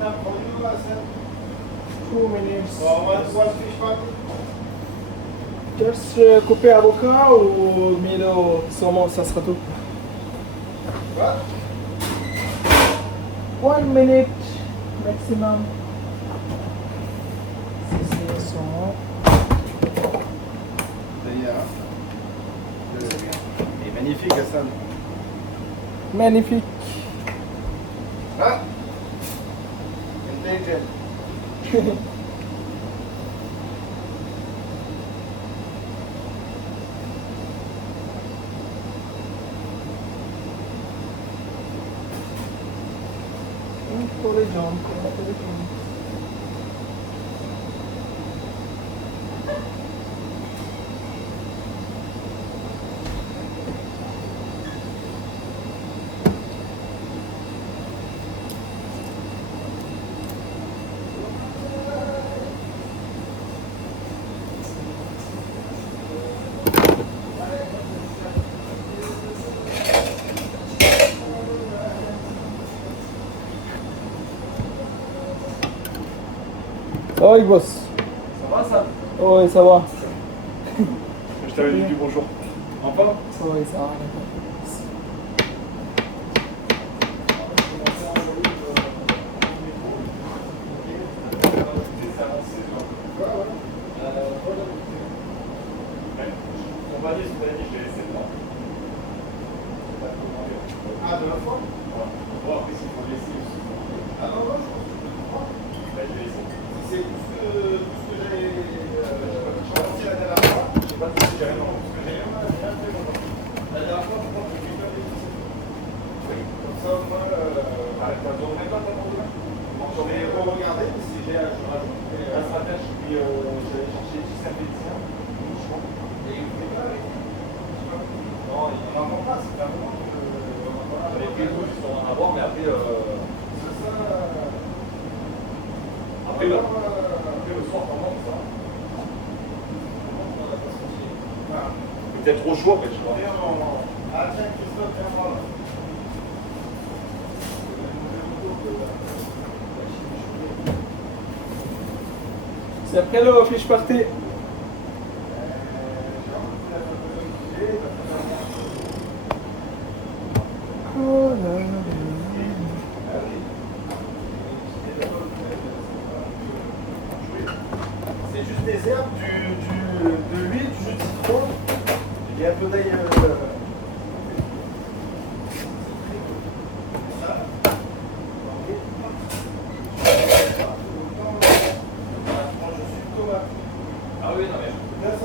2 minutes. What's fish party? Just couper avocat ou milo saumon, ça sera tout. What? 1 minute maximum. C'est saumon. D'ailleurs. Il est magnifique, Hassan. Magnifique. Hein? Intelligent. Pour les jambes, pour les jambes. Ça va, boss? Ça va, ça? Oui, ça va. Je t'avais dit bonjour. Enfin? Oui, ça va. On va dire ce que t'as dit, je l'ai laissé dedans. Ah, de la fois? Ouais. Bon, après, s'il faut le laisser aussi. Ah non, non, je pense que je peux le prendre. Bah, je vais laisser. Si c'est tout ce que j'ai sorti la dernière fois, je sais pas si j'ai rien, parce que j'ai rien fait longtemps. La dernière fois, je crois que j'ai fait des oui, comme ça, moi, t'as besoin de même pas t'attendre demain. J'en vais re-regarder, si j'ai un stratège, puis j'allais chercher 10 synthéticiens. Et il ne fait pas avec. Non, il n'en entend pas, c'est un moment que. Avec les autres, ils sont en avoir, mais après. C'est ça. Après, le soir, quand même, ça. Peut-être trop chaud, en fait, je crois. Ah, tiens, Christophe, viens voir là. C'est après le fiche party. C'est juste des herbes, de l'huile, du jus de citron et un peu d'ail. Ah oui, non mais 1 cm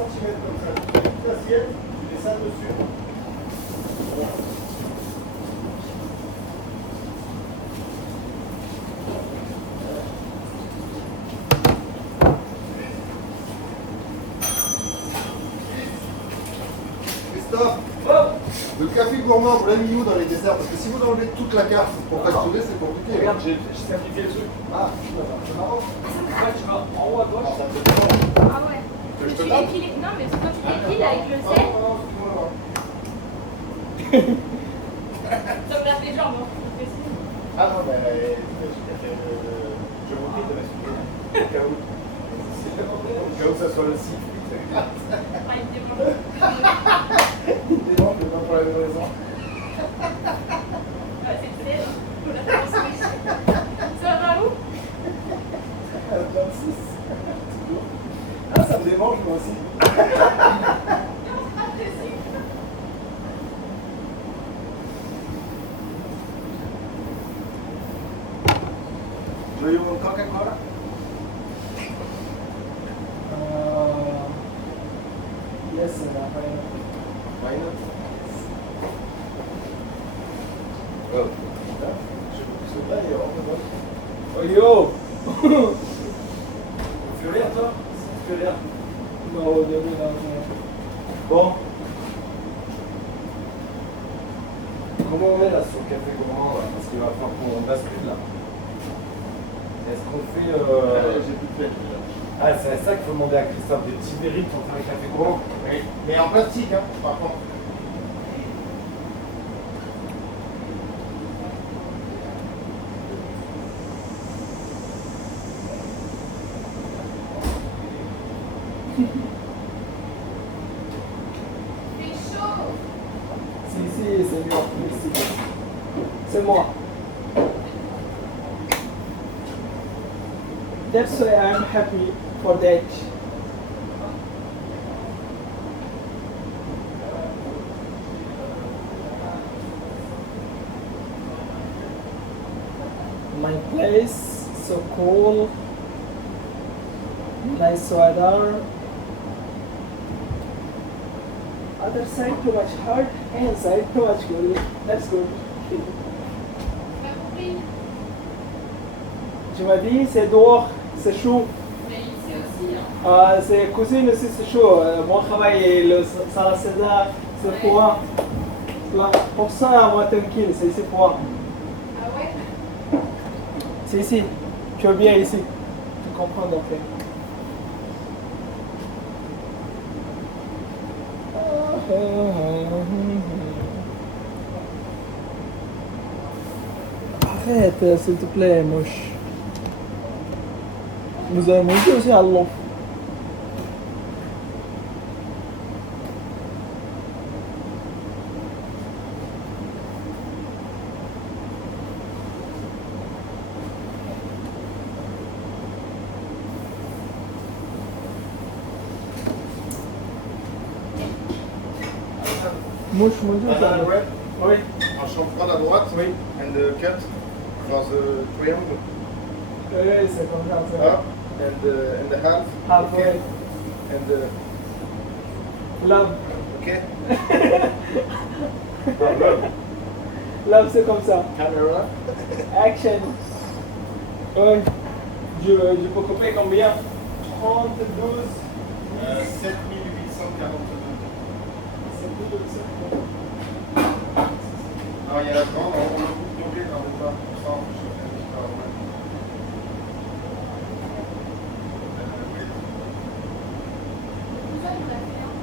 comme ça. Tu fais une petite assiette, tu mets ça dessus. Voilà. Christophe, le café gourmand, vous l'avez mis où dans les desserts? Parce que si vous enlevez toute la carte pour facturer, c'est compliqué. Regarde, j'ai simplifié le truc. Ah, c'est marrant. Là, tu vas en haut à gauche. Ah ouais. Que je te Tu donne? l'épiles. Non, mais quand tu l'épiles avec le sel, ça me lave les jambes. Hein. Ah non, mais je vous prie de m'excuser. Au cas où. Au cas où ça soit le site. Ah, il démange. Il démange, mais pas pour la même raison. Ouais, c'est le sel. Faut la faire ensemble. Ça va où? 26. Ah, ça me démange moi aussi. Do you want Coca-Cola? Yes, sir. Why not? Oh. Je sais pas, il est vraiment Oh yo! Tu fais rire, toi? Tu fais rire. Non, au début, non. Bon. Comment on est là sur le café gourmand là? Parce qu'il va falloir qu'on bascule là. Est-ce qu'on fait. J'ai plus de fête déjà. Ah, c'est ça qu'il faut demander à Christophe, des petits mérites pour faire les cafés gourmands. Oui. Mais en plastique, hein, par contre. Seigneur, merci. C'est moi. That's why I'm happy for that. My place, so cool. Nice weather. Other side too much hard, inside too much good. That's good. Pas compris. Tu m'as dit c'est dehors, c'est chaud. Mais ici aussi, hein. C'est cuisine aussi c'est chaud. Mon travail, le salade César, c'est Ouais. froid. Là, pour ça, moi tranquille, c'est ici froid. Ah ouais? C'est ici. Tu es bien ici. Tu comprends donc. Arrête, s'il te plaît, moche. Vous avez mangé aussi à l'eau. Mouche, mangé aussi à l'eau. Oui. Un chanfrein à droite. Oui. And cut for the triangle. Oui, c'est comme ça. c'est Up and the half. Half, Okay. oui. And Love. okay. Love, c'est comme ça. Camera. Action. Oui. Je peux couper combien? 30, 12. 7842. C'est plus de ça. Non, il y a la grande, on le coupe doublé dans le bas. Ça, je fais un petit peu en main. Ça, on l'a fait, hein.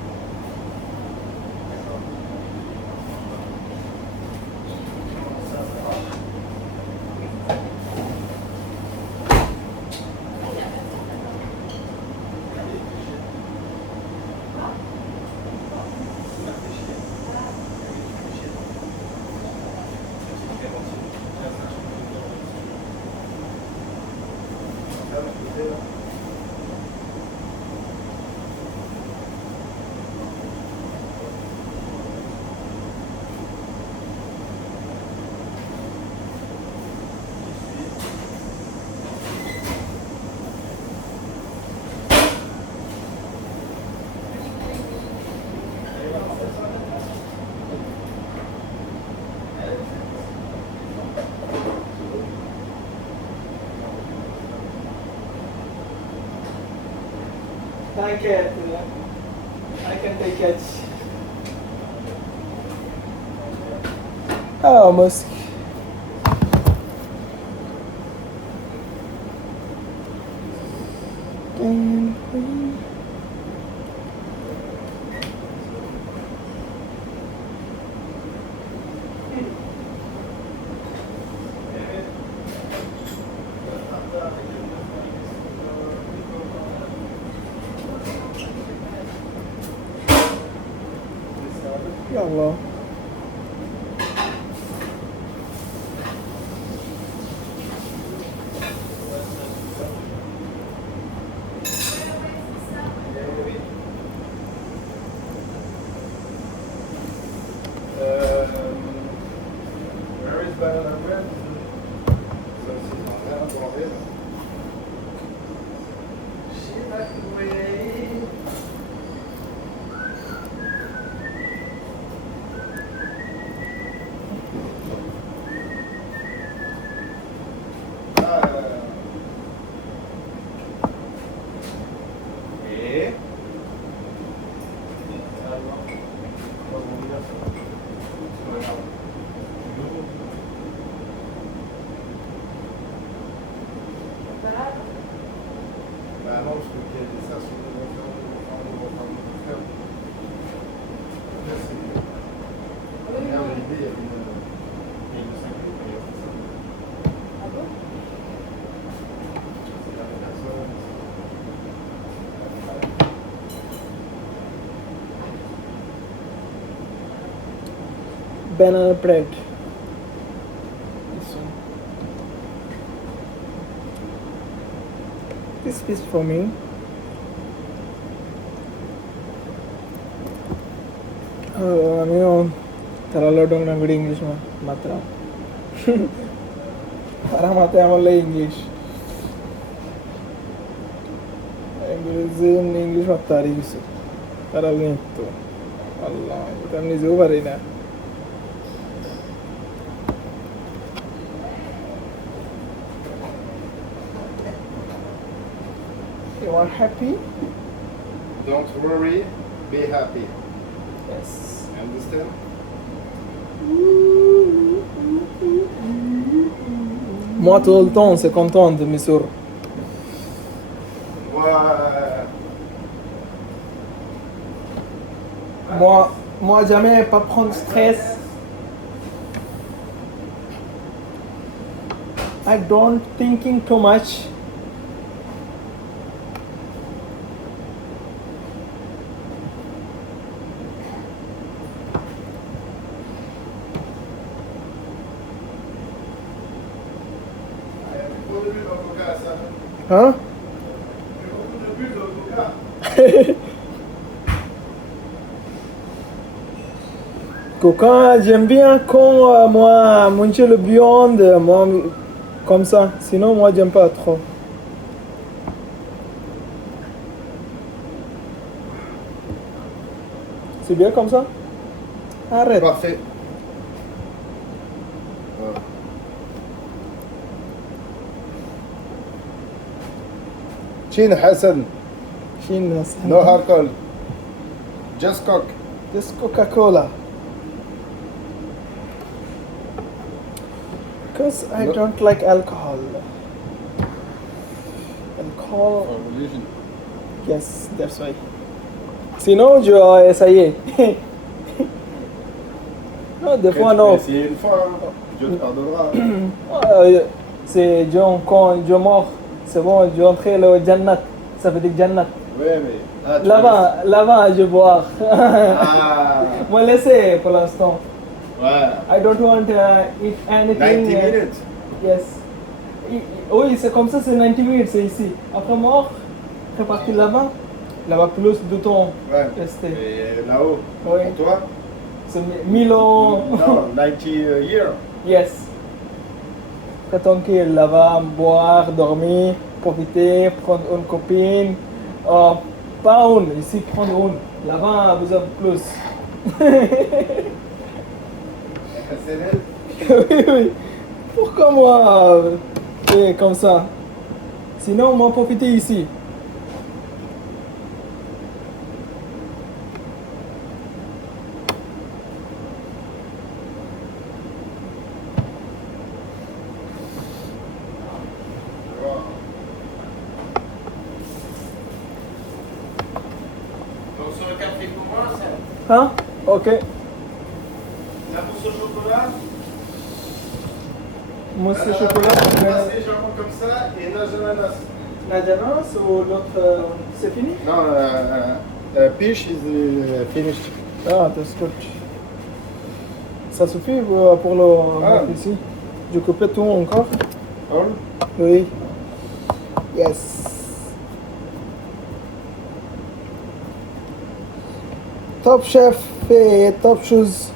T'inquiète, I can take it. Ah, mosque. يلا Where is the where? Ça, c'est en train de tomber, là. banana bread. This one. This piece for me. Amigo, terlalu dong nang English mah, matra. Para mate amal English. English matari isso. Para lento. Allah, kita ni zubar ini. You are happy? Don't worry, be happy. Yes. Understand? Moi, tout le temps, c'est content de mes soeurs. Moi, jamais pas prendre stress. I don't thinking too much. Hein? Coca, j'aime bien quand moi manger le viande, moi comme ça. Sinon, moi j'aime pas trop. C'est bien comme ça? Arrête. Parfait. Voilà. Chin Hassan, Chine, no alcohol. Just coke. Just Coca-Cola. Because I No. don't like alcohol. Alcohol. For religion. Yes, that's why. Sinon, ça y est. Non, des fois, non. Essayer une fois, Dieu te pardonnera. C'est quand je mors, c'est bon, je entrais le Jannat. Ça veut dire Jannat. Ouais, mais. Ah, tu Là-bas, je bois. Ah, Moi, laissez pour l'instant. ouais. I don't want eat anything. 90 minutes. Yes. Oui, c'est comme ça, c'est 90 minutes, c'est ici. Après mort, reparti là-bas. Là-bas, plus de temps Ouais. resté. Et là-haut, Oui. pour toi? C'est 1000 ans. Non, 90 years. Yes. Très tranquille, là-bas, boire, dormir, profiter, prendre une copine. Pas une, ici, prendre une. Là-bas, vous avez plus. C'est elle. Oui, oui. Pourquoi moi, c'est comme ça? Sinon, moi, profiter ici. Donc sur le café pour moi, c'est Hein? Ok. la mousse au chocolat. Mousse au Passer chocolat. légèrement comme ça et nage ananas. La Janas ou l'autre, c'est fini? Non, peach is finished. Ah, that's good. Ça suffit pour le mettre ici. Je coupe tout encore. All? Oui. Yes. Top chef et top chose.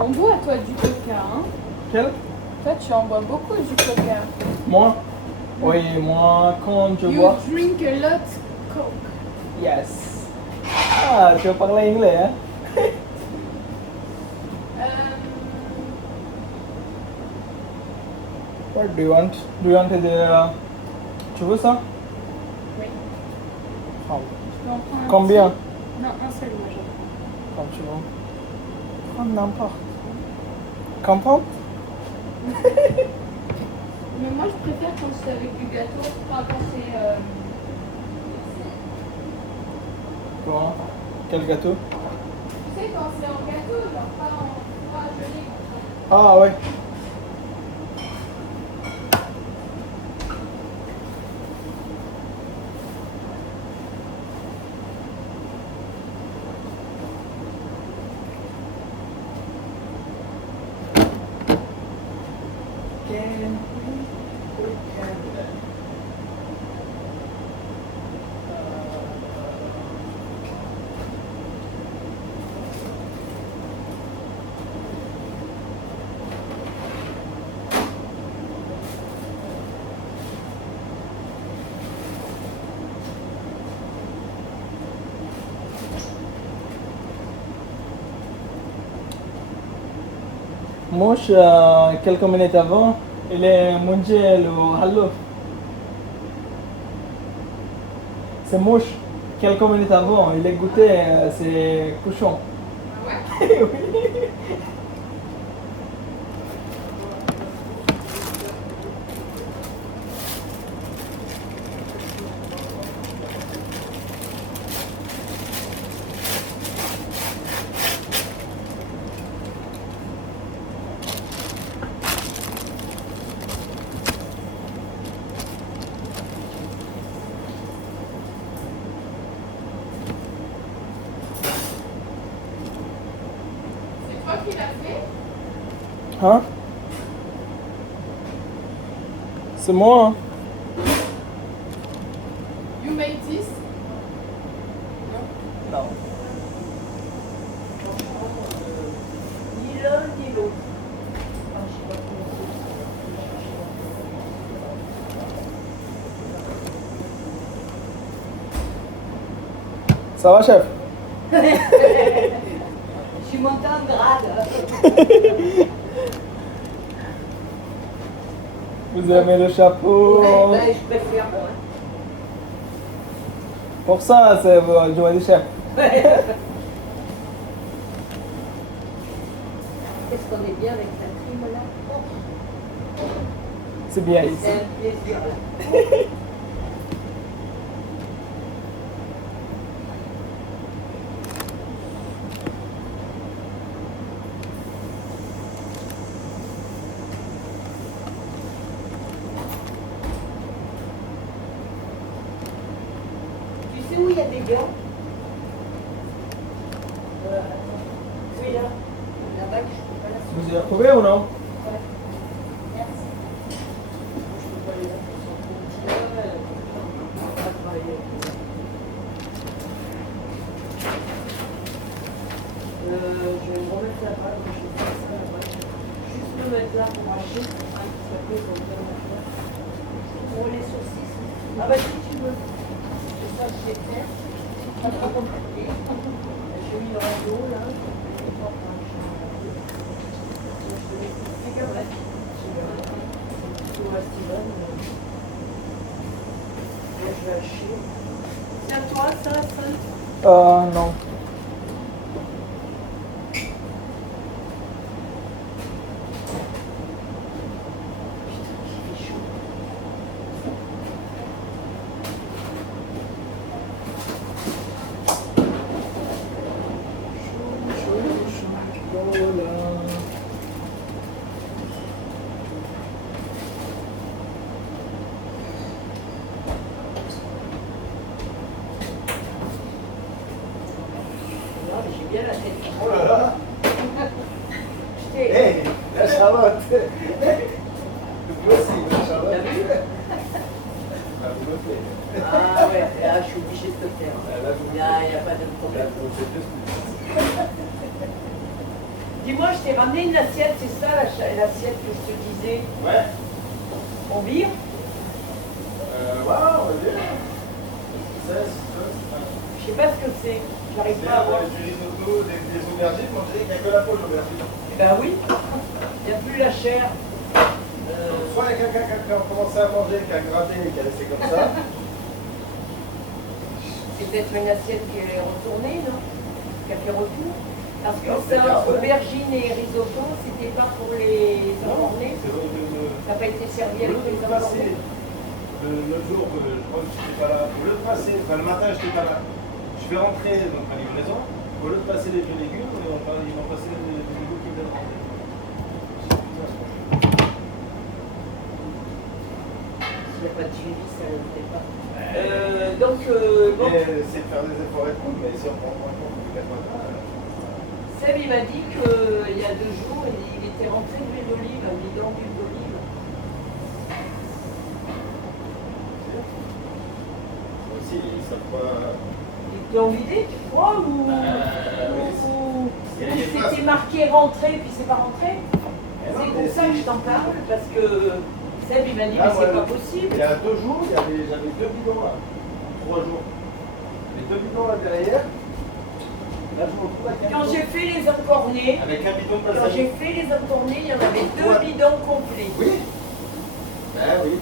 T'en bois, toi, du coca, hein? Quel? Toi, tu en bois beaucoup du coca. Moi? Oui, moi, quand je You bois. drink a lot coke. Yes. Ah, tu vas parler anglais, hein? What do you want? Do you want the... Tu veux ça? Oui. Oh, Je peux en prendre un combien? petit? Non, un seul, moi, j'en prends. Comme tu veux. Prends n'importe. Comprends? Mais moi, je préfère quand c'est avec du gâteau, pas quand c'est... Bon. Quel gâteau? Tu sais, quand c'est en gâteau, genre pas gelé. Ah ouais. Moche, quelques minutes avant, il est mangé le hallo. C'est moche. Quelques minutes avant, il est goûté ses cochons. Ah ouais? Oui. C'est toi qui l'as fait? Hein? C'est moi. Hein? You made this? Non. Ni l'un ni l'autre. Ça va, chef? Je suis montée en grade. Vous aimez le chapeau? Ben, je préfère moi. Pour ça, c'est le joie du chef. Qu'est-ce qu'on est bien avec la crème là? Oh, C'est bien ici. c'est un plaisir. Tu sais où il y a des gants? Oui, là. Là-bas, je peux pas la Vous avez trouvé ou non? Merci. Je peux pas les mettre sur son compte. On va travailler. Je vais me remettre là-bas, donc je vais faire ça là-bas. Juste me mettre là pour acheter. Ça peut être bien faire. Pour les saucisses. Ah bah si tu veux. C'est ça que je vais faire. Pas trop compliqué. J'ai mis le radio là. Je vais pas prendre. Je vais mettre une cigarette. Tout à Steven. Et je vais acheter. C'est à toi ça? Non. Non, mais j'ai bien la tête. Oh là là. J'étais- Hey, la Charlotte. Toi aussi, la Charlotte. T'as vu? La beauté. Ah ouais, là je suis obligée de te faire. La beauté. Il n'y a pas de La problème. beauté de Dis-moi, je t'ai ramené une assiette, c'est ça l'assiette que je te disais? Ouais. On vire? Ouais, on va dire. Je sais pas ce que c'est. J'arrive C'est pas à voir. du risotto, des aubergines, on dirait qu'il n'y a que la peau de l'aubergine. Eh ben oui, il n'y a plus la chair. Soit il y a quelqu'un qui a commencé à manger, qui a gratté et qui a laissé comme ça. C'est peut-être une assiette qui est retournée, non? Qui a fait retour? Parce que Non, c'est ça, personne. aubergine et risotto, c'était pas pour les informés. Ça n'a pas été servi avec les informés. L'autre jour, je crois que je n'étais pas là. Au lieu de passer, enfin le matin, je n'étais pas là. Je vais rentrer dans ma livraison. Au lieu de passer les vieux légumes, ils vont passer les légumes qui viennent rentrer. S'il n'y a pas de suivi, ça ne le fait pas. Bon, C'est de faire des efforts et tout, mais si on prend en compte les 4 matins. Seb, il m'a dit qu'il y a 2 jours, il était rentré d'huile d'olive, un bidon d'huile d'olive. Aussi, ils savent pas. Ils l'ont vidé, tu crois, ou Il y a pas- c'était marqué rentré, puis c'est pas rentré? Eh non, C'est mais pour ça que je t'en parle, parce que Seb, il m'a dit, mais c'est pas possible. Il y a 2 jours, j'avais 2 bidons là. 3 jours. Les 2 bidons là derrière. Là, je me retrouve avec un Quand bidon. j'ai fait les encornés, Avec un bidon de quand balsamique. j'ai fait les encornés, il y en avait 2 bidons complets. Oui. Ben oui.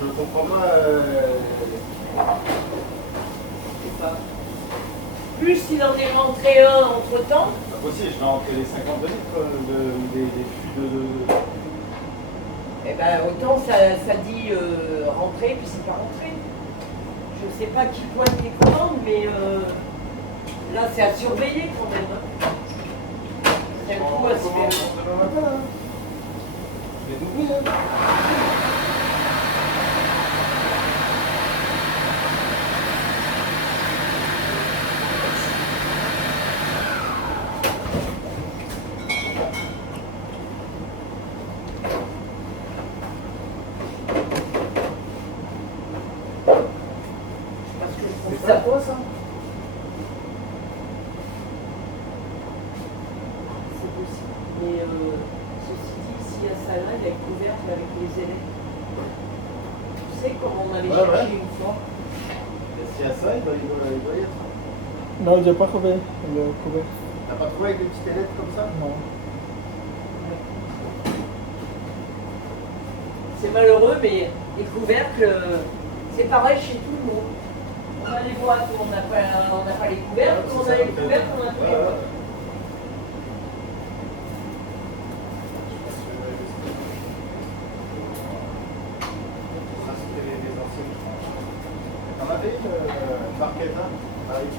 Je comprends pas. C'est pas. Plus il en est rentré un entre temps, Pas possible, je vais rentrer les 50 litres des fûts de. eh ben autant ça dit rentrer, puis c'est pas rentré. Je sais pas qui pointe les commandes, mais là c'est à surveiller quand même. Hein. C'est un coup à surveiller. Demain matin, hein. Je vais t'ouvrir, hein. Parce que je trouve C'est ça ça quoi ça? c'est possible. Mais ceci dit, s'il y a ça là, il est couvert avec les élèves. Tu sais, comme on avait Ouais, cherché ouais. une fois. S'il y a ça, il doit y être. Non, j'ai pas trouvé le couvert. T'as pas trouvé avec des petites ailettes comme ça? Non. C'est malheureux, mais les couvercles, c'est pareil chez tout le monde. On a les boîtes où on n'a pas les couvercles, on a les couvercles, on a tous les boîtes. Ça, c'était les anciennes. T'en avais une barquette, hein? Pareil.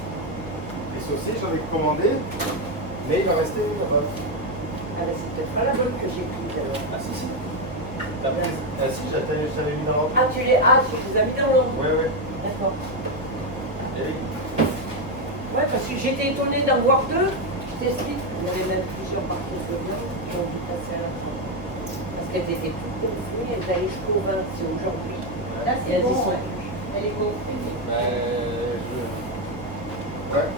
Les saucisses, j'en ai commandé, mais il en restait une là-bas. Ah ben c'est peut-être pas la bonne que j'ai prise alors. Ah si, si. T'as pris? Ah si, je t'avais mis dans l'ordre. Ah tu les as mis dans l'ordre. Ouais, ouais. D'accord. Et oui. Ouais, parce que j'étais étonnée d'en voir 2. Je t'explique. Il y avait même plusieurs parties de viande qui ont dû passer à la fin. Parce qu'elles étaient toutes confinées, elles allaient jusqu'au 20, c'est aujourd'hui. Là, Et c'est elles y bon, sont ouais. plus. Elle est confuse. Ouais.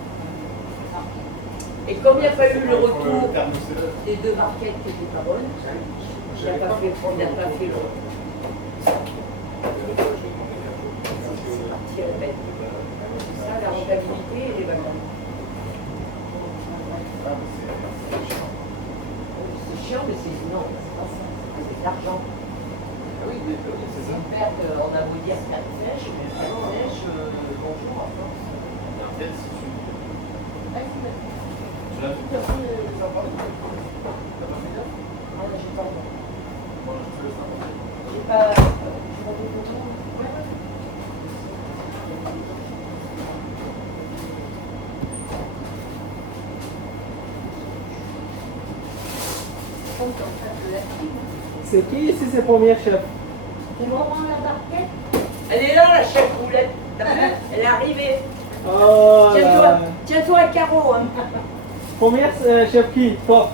Et comme il n'y a pas eu le Pour retour thermostat. des 2 barquettes qui n'étaient pas bonnes, il n'a pas fait le retour. C'est parti à la bête. Ça, la rentabilité, elle est vraiment. Ah, mais c'est chiant. C'est chiant, mais c'est non, c'est pas ça. C'est de l'argent. Ah oui, c'est ça. Perte, on a beau dire perte sèche, mais perte sèche, bonjour à force. En fait, si tu. Vas-y, Tu l'as vu personne les enfants? T'as pas fait gaffe? Ah, là, j'ai pas encore. Bon, je te laisse raconter. J'ai pas. J'ai pas vu beaucoup. Ouais, ouais. on t'en fait de la team. C'est qui ici, c'est premier chef? C'est vraiment la barquette. Elle est là, la chef roulette. T'as vu? Elle est arrivée. Oh là. Tiens-toi à carreau. Hein. Première chef qui? Toi.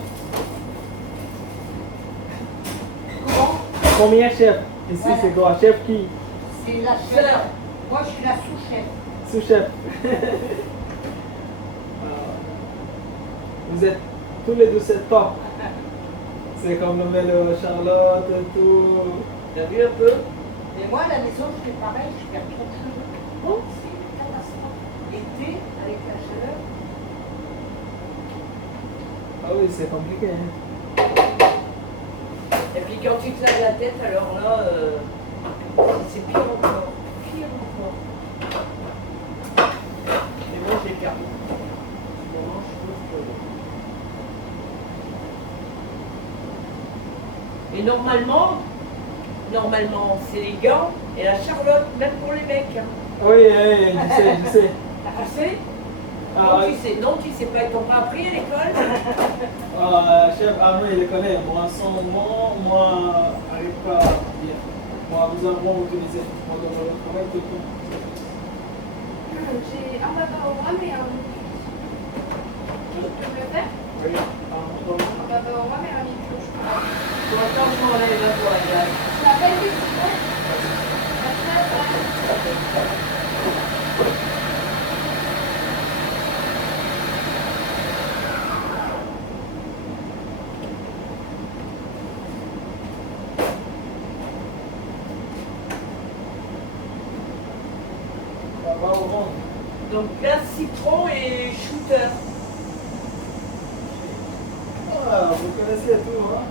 Comment? Première chef. Ici, Voilà. c'est quoi? Chef qui? C'est la chef. Moi, je suis la sous-chef. Sous-chef. Vous êtes tous les deux c'est top. C'est comme le mélo Charlotte et tout. T'as vu un peu? Mais moi, à la maison, je fais pareil, je perds trop de cheveux. Oh, c'est une catastrophe. Été, avec la chaleur, Ah oui, c'est compliqué. Hein. et puis quand tu te laves la tête, alors là, c'est pire encore. Pire encore. Mais moi, j'ai perdu. Finalement, je trouve que... Et normalement, c'est les gants et la Charlotte, même pour les mecs. Hein. Oui, oui, je sais, je sais. Tu sais? Ah, Non, tu sais pas, ils t'ont pas appris à l'école? chef, moi, il connaît. Moi, sans moi, n'arrive pas à dire. Moi, nous avons utilisé pour le travail tout le temps. J'ai un baba au rhum et un micro. Je peux me le faire? Oui, Un baba au rhum et un micro, je crois. Bon, attends, je m'enlève un peu, regarde. Je l'appelle des citrons. Ça va au rond. Donc là, citron et shooter. Ah, vous connaissez tout, hein?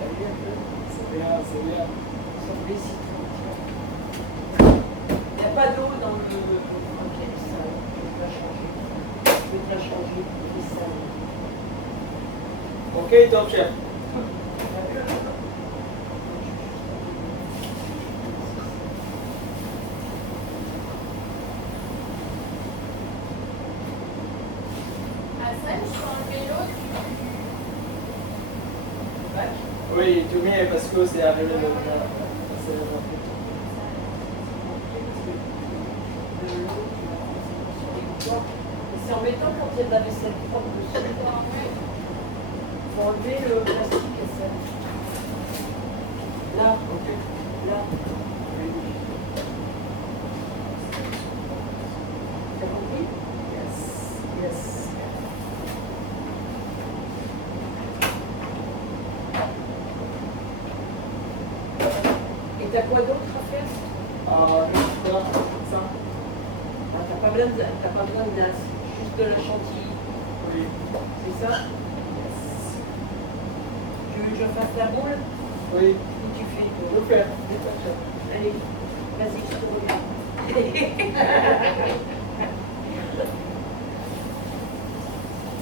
C'est bien, c'est bien. Sauf les citrons, tiens. Il n'y a pas d'eau dans le... Ok, ça, je vais te la changer. Je vais te la changer, c'est ça. Ok, top chef. Hassan, je peux enlever l'autre. Oui, tu mets parce que c'est arrivé le. C'est embêtant quand il y a de la vaisselle propre dessus. Il faut enlever le plastique et ça. Là, là. T'as compris? Yes. Et t'as quoi d'autre à faire? Ça. Ah, t'as pas besoin de glace, juste de la chantilly. Oui. C'est ça? Tu veux que je fasse la boule? Oui. Ou tu fais Je toi? fais. Allez, vas-y, je te regarde.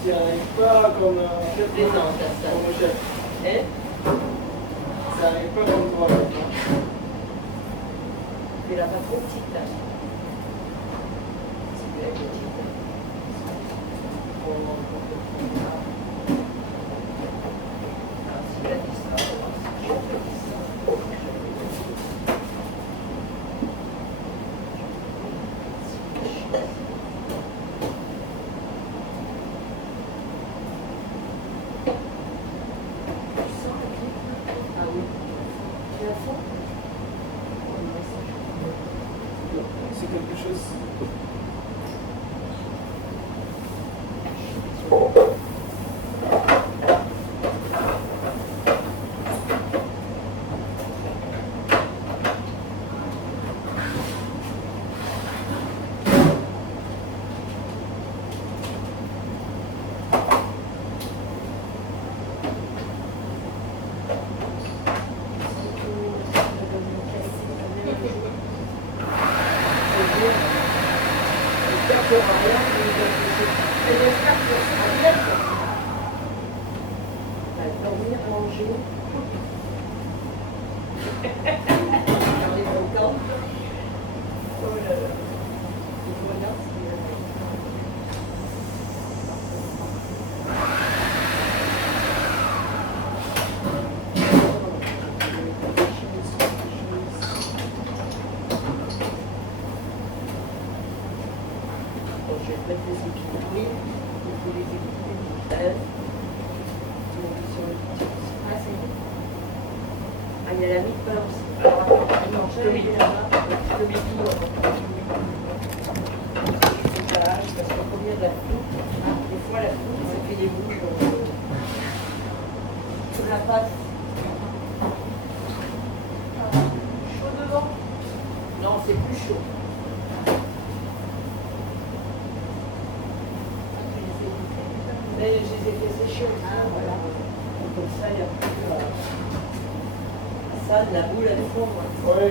Tu n'y arrives pas comme. Je plaisante à ça. Comme chef. Hein? Ça n'arrive pas comme toi. Hein. Fais-la pas trop petite là. C'est bien petite. Ah, si elle a dit ça, je te dis ça. Ah oui. Tu es à fond? C'est quelque chose. Dormir, manger. On est contente. Oh là là. Voilà, bon, je vais te mettre les épines d'huile. Il faut les épines. Ah, c'est bon. Ah, il y a la mie de pain aussi. Alors, attends, non, je te mets là-bas. Je te mets tout. C'est pas parce qu'il faut bien de la floue. Des fois, la floue, c'est c'est plus chaud. Mais je les ai fait sécher aussi. Voilà. Comme ça, il y a plus de... Ça, de la boule, elle fond. Oui.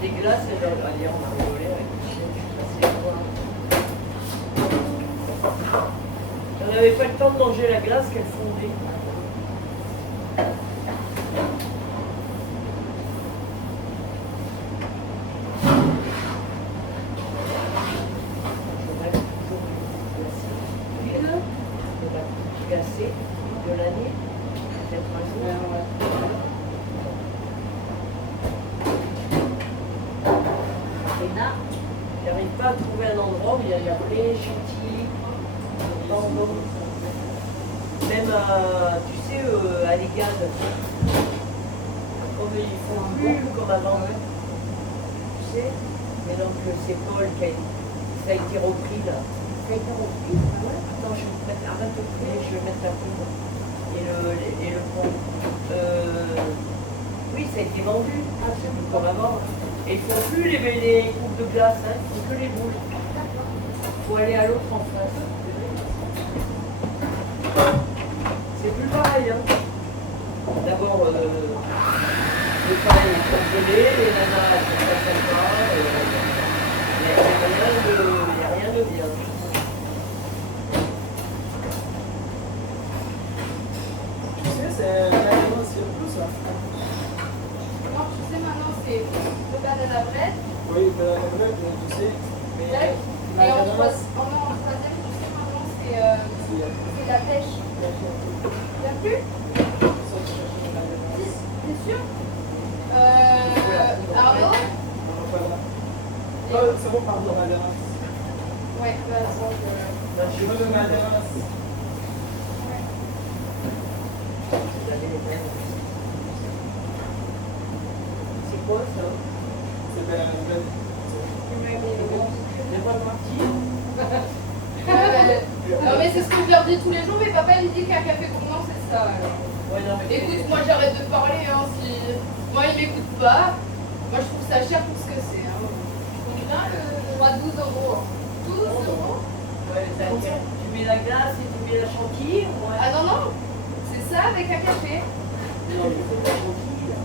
Des glaces, elles doivent aller en rigolé avec le chien. Je suis passée voir. On n'avait pas le temps de manger la glace qu'elle fondait. Glacée de l'année, peut-être un jour. Et là, j'arrive pas à trouver un endroit où il y a plein de chantilly, même tu sais, à l'Égade, comme ils font plus comme avant. Tu sais, mais donc c'est Paul qui a, ça a été repris là. Ça a été repris, attends, je vais mettre, arrête de couler, je vais mettre la poudre et le pont. Oui, ça a été vendu, c'est plus comme avant. Et ils ne font plus les coupes de glace, hein, ils font que les boules. Il faut aller à l'autre en face. C'est plus pareil. Hein. D'abord, le pain est congelé, les nanas elles sont pas sympas. Il n'y a rien de bien. Tu sais, c'est maintenant c'est plus ça. Non, tu sais, maintenant, c'est le pain de la brette. Oui, de la brette, mais tu sais. Mais Et la en ananas, troisième, tu sais, maintenant, c'est la pêche. c'est T'as plus? T'es sûr? Arnaud? Oh, c'est bon, pardon, l'ananas. Ouais, bah, bon, Je veux de l'ananas. C'est quoi ça? C'est bien, bien. C'est pas parti. non mais c'est ce que je leur dis tous les jours, mais papa il dit qu'un café gourmand c'est ça. Alors. Ouais, non, mais Écoute, moi j'arrête de parler, hein, si... moi il m'écoute pas, moi je trouve ça cher pour ce que c'est. Hein. Combien le... Je crois 12 euros. 12 euros. ouais, tu mets la glace et tu mets la chantilly ou ouais. Ah non, non, c'est ça avec un café. Non, il faut de la chantilly là.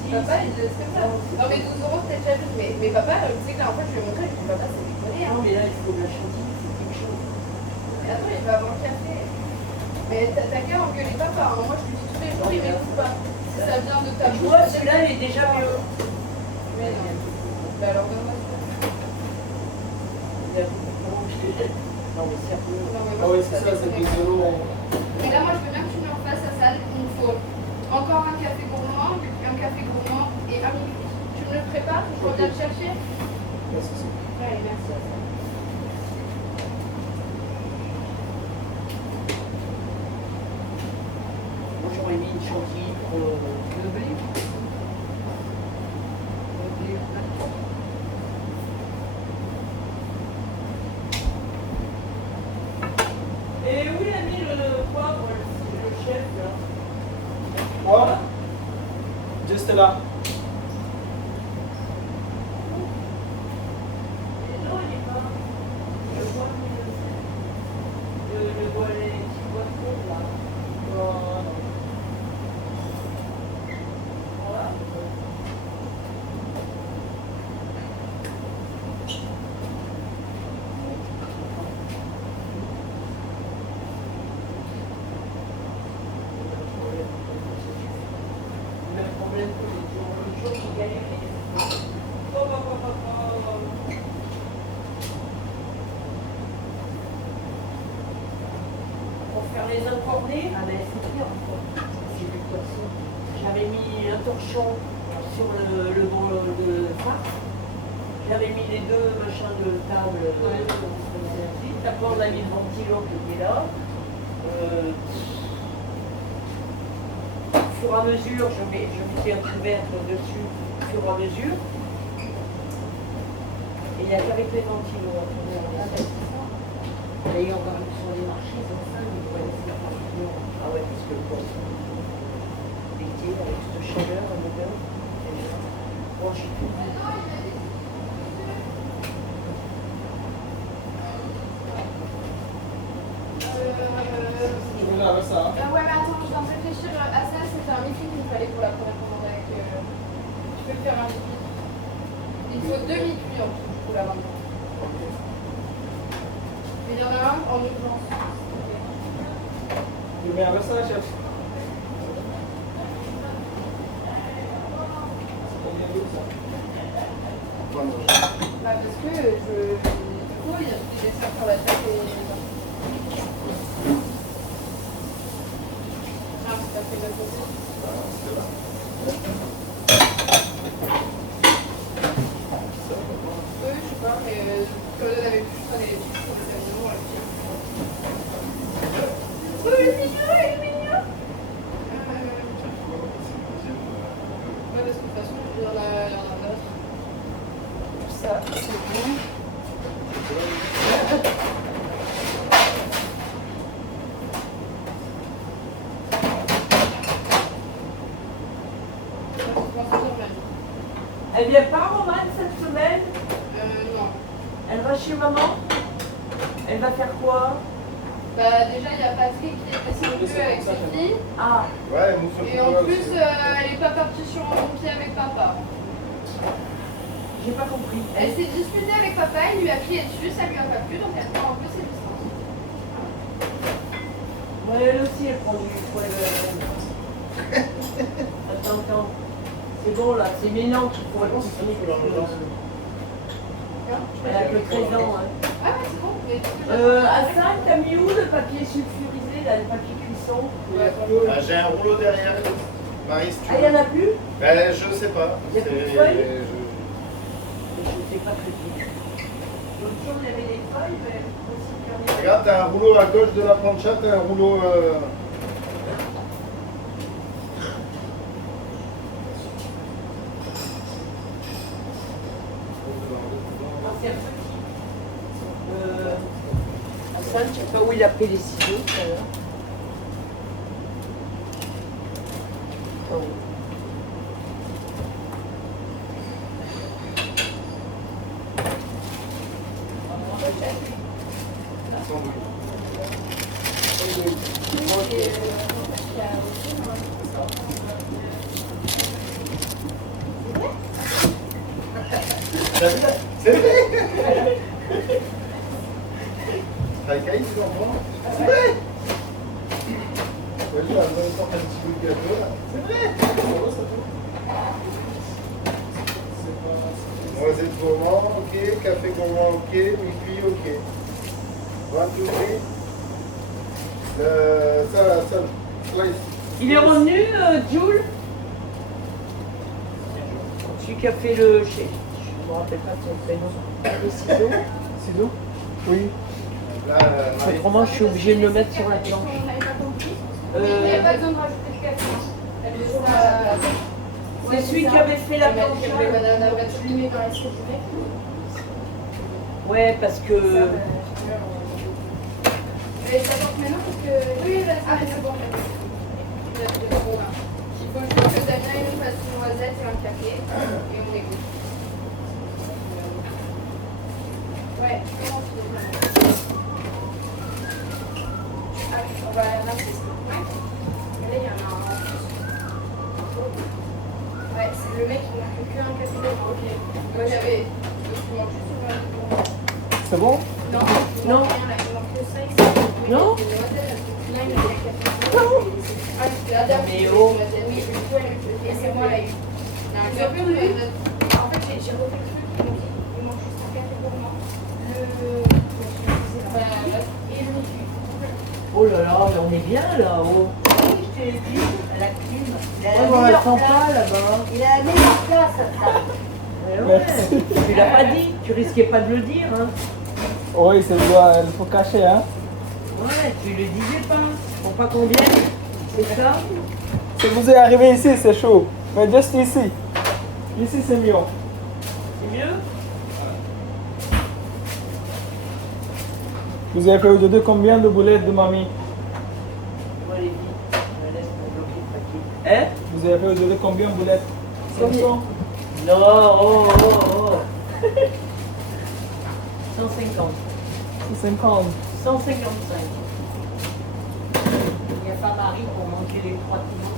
Si, Papa il dit c'est comme ça. Non mais 12 euros peut-être déjà juste, mais papa, tu sais que la dernière fois je lui ai montré, je lui ai dit papa c'est déconné. Hein. Non, mais là il faut de la chantilly, c'est quelque chose. Mais attends, il va avoir le café. Mais t'as qu'à engueuler papa, hein. Moi je lui dis tous les jours, il m'écoute pas. Si ça vient de ta Tu bouche. vois, celui-là il est déjà mieux. Mais non. Bah alors donne-moi ça. Non, mais sérieux. Non, mais Ah moi, oui, c'est ça, c'est 12 euros. Mais là, moi, je veux bien que tu me refasses à ça. Il me faut encore un café gourmand et un mini. Tu me le prépares, je reviens le chercher. Merci. Ouais, merci. Moi j'aurais mis une chantilly pour le blé. Et où il a mis le poivre, le chef là? Quoi? Juste là. Non, il est pas. Je vois le bois, les petits boissons là. Voilà. Le problème que les jours qui galèrent. Pour faire les incornés, ah ben c'est pire encore. C'est du poisson. J'avais mis un torchon sur le bol de farce. J'avais mis les deux machins de table. Après on a mis le ventilo qui était là. Au fur et à mesure, je mettais un couvercle dessus au fur et à mesure. Et il n'y a qu'avec les ventilos. D'ailleurs, sur les marchés, c'est ça, on pourrait laisser la parfusion. Ah ouais, parce que le poisson, l'été, avec cette chaleur, le beurre, bon, j'ai tout. peux faire un liquide. Il faut demi-cuit en tout pour la vendre. Mais il y en a un en urgence. Je mets avec ça, chef. Bah parce que du coup, il y a des dessins sur la tête et... Ah, c'est pas fait de côté. Oui, je sais pas, mais comme on avait plus, je prenais les petits, c'est mignon, là. Oui, il est mignon, il est mignon. Ouais, parce que de toute façon, il y en a d'autres. Ça, c'est bon. Elle vient pas, Romane, cette semaine? Non. Elle va chez maman? Elle va faire quoi? Bah, déjà, il y a Patrick qui est passé au jeu avec ses filles. Ah, Ouais, nous sommes Et en plus, elle est pas partie sur un bon pied avec papa. j'ai pas compris. Elle s'est disputée avec papa, il lui a crié dessus, ça lui a pas plu, donc elle prend un peu ses distances. Ouais, elle aussi, elle prend du poil. Attends. C'est bon là, c'est Ménan qui prend le petit. Elle a que 13 ans. Hein. Ah ouais, c'est bon. Mais Hassan, t'as mis où le papier sulfurisé, là, le papier cuisson? J'ai un rouleau derrière. Marie, si tu Ah, il n'y en a plus? Ben, je sais pas. Il y a plus de C'est- feuilles je- Je ne sais pas très bien. L'autre jour, il y avait des feuilles, mais aussi qu'il y en avait. Regarde, t'as un rouleau à gauche de la plancha, t'as un rouleau. Non, c'est un petit. Hassan, je ne sais pas où il a pris les ciseaux, tout à l'heure. Oh. C'est vrai. Raïkaï, tu l'entends? C'est vrai. Ouais, là, on porte un petit bout de gâteau là. C'est vrai. Noisette gourmand, ok. Café gourmand, ok. Midi, ok. 22 ça, ouais. Il est revenu, Jules? Celui qui a fait le. Je ne me rappelle pas de son prénom. Les ciseaux. Ciseaux? Oui. Là, Autrement, je suis obligée de le mettre sur la planche. On n'avait pas compris. Mais il n'y a pas besoin de rajouter le café. Elle fait ça. C'est celui qui avait fait la planche. Elle va tout limer dans la soupe. Ouais, parce que. Et ça porte maintenant parce que. Oui, ah, mais c'est bon. Il faut que Damien il nous fasse une noisette et un café. Et on écoute. Ouais, comment tu veux? Ah, on va la ramasser. Ouais. Mais là, il y en a un. Ouais, c'est le mec qui manque qu'un café. Ok. Moi, j'avais. Tu manges juste une noisette. C'est bon? Non, Non. rien, là, il manque que ça. Non. Là, il a le café. Ah, c'est la dame. Mais oh. Oui, du coup, elle a eu. Et c'est moi, elle a eu. En fait, j'ai refait le truc. Il manque juste un café pour moi. Et le midi. Oh là là, mais on est bien là-haut. Oui, je te l'ai dit, à la clim. Il a Ouais, la bon, elle meilleure sent place. pas là-bas. Il a la meilleure place, ça. Ouais, ouais. Tu l'as pas dit, tu risquais pas de le dire. Hein. Oui, il faut cacher, hein. Ouais, tu le disais pas. Pour pas qu'on vienne. C'est ça? Si vous êtes arrivé ici, c'est chaud. Mais juste ici. Ici, c'est mieux. C'est mieux? Vous avez fait aujourd'hui combien de boulettes de mamie? Moi, les filles, je me laisse pour bloquer le paquet. Hein? Vous avez fait aujourd'hui combien de boulettes? 500? Non, oh. 150. 50. 155. Il n'y a pas Marie pour manger les 3 kilos.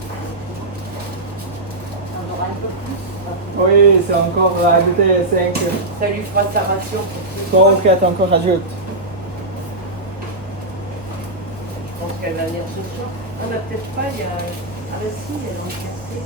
On aura un peu plus. Oui, c'est encore ajouté 5. Ça lui fera sa ration pour ce Donc, soir. tu encore rajoute. Je pense qu'elle va venir ce soir. Ah, bah, peut-être pas, il y a. Ah, bah, si, elle est en café.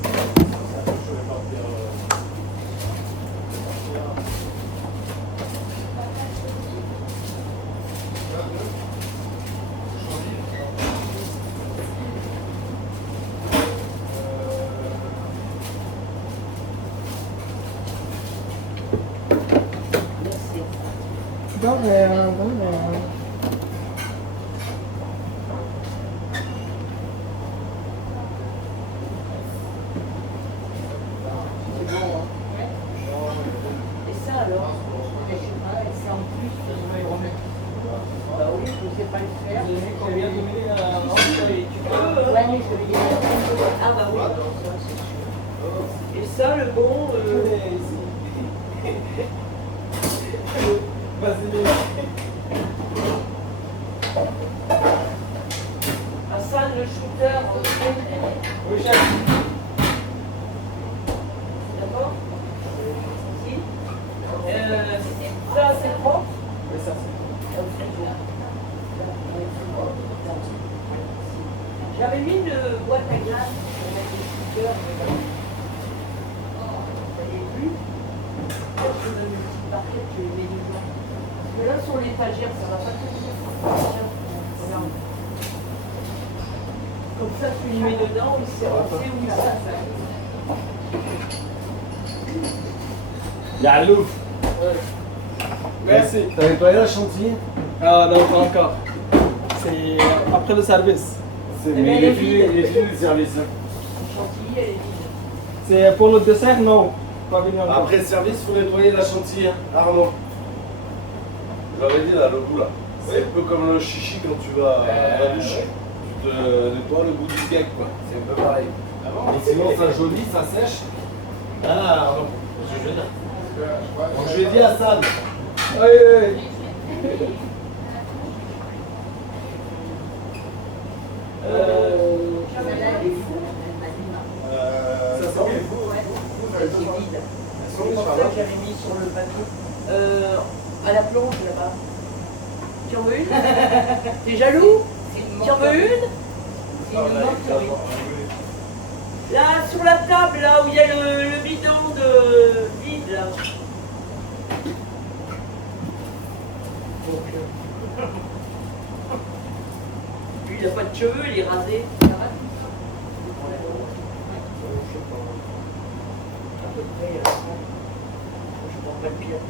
Merci. De rien, de rien. C'est bon, hein. Et ça alors? Mais je sais pas, et c'est en plus, je vais le remettre. Bah oui, je ne sais pas le faire. Combien de minutes tu peux Ouais, mais je vais y aller. Ah bah oui, alors ça c'est sûr. Et ça, le bon, Vas-y. Hassan, le shooter, Oui, chef. d'accord? Si. Ça, c'est propre. Oui, ça c'est. J'avais mis une boîte à glace pour mettre les shooters, mais bon. Ça y est plus. Je donne une petite barquette, je les mets dedans. Mais là, sur l'étagère, ça va pas tenir. Tiens, regarde. Comme ça, tu le mets dedans, il sait où il va. Yalouf. Merci. T'as nettoyé la chantier? Ah non, pas encore. C'est après le service. Mais il est fini le service. hein. Chantilly, elle est vide. C'est pour le dessert, non. Pas venu encore. Après le service, il faut nettoyer la chantier, hein. Arnaud. Je l'avais dit là, le bout là. C'est un peu comme le chichi quand tu vas à la douche. Tu te nettoies le bout du gag quoi. C'est un peu pareil. Et sinon ça jaunit, ça sèche. Ah Arnaud, je vais dire. Donc je lui ai dit à Sad. Oui, oui. Celle-là, elle est fou. Elle m'a dit non. Ça sent bien. C'est vide. C'est pour ça que j'avais mis sur le papier. À la planche là-bas. Tu en veux une? T'es jaloux? Tu en veux une? Il nous manque oui. Là, sur la table, là où il y a le bidon de vide, là. Lui, il n'a pas de cheveux, il est rasé. Ça va? À peu près, je prends pas le pire.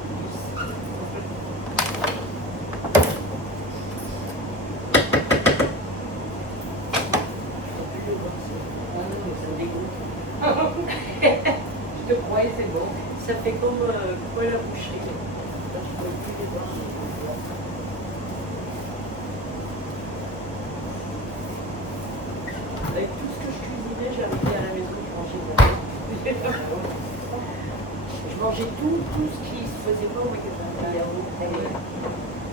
Ah non, mais ça me dégoûte. Je te croyais, c'est bon. Ça fait comme poêle à boucherie. Quand je peux plus les voir. Avec tout ce que je cuisinais, j'arrivais à la maison, je mangeais bien. Je mangeais tout ce qui se faisait pas au magasin.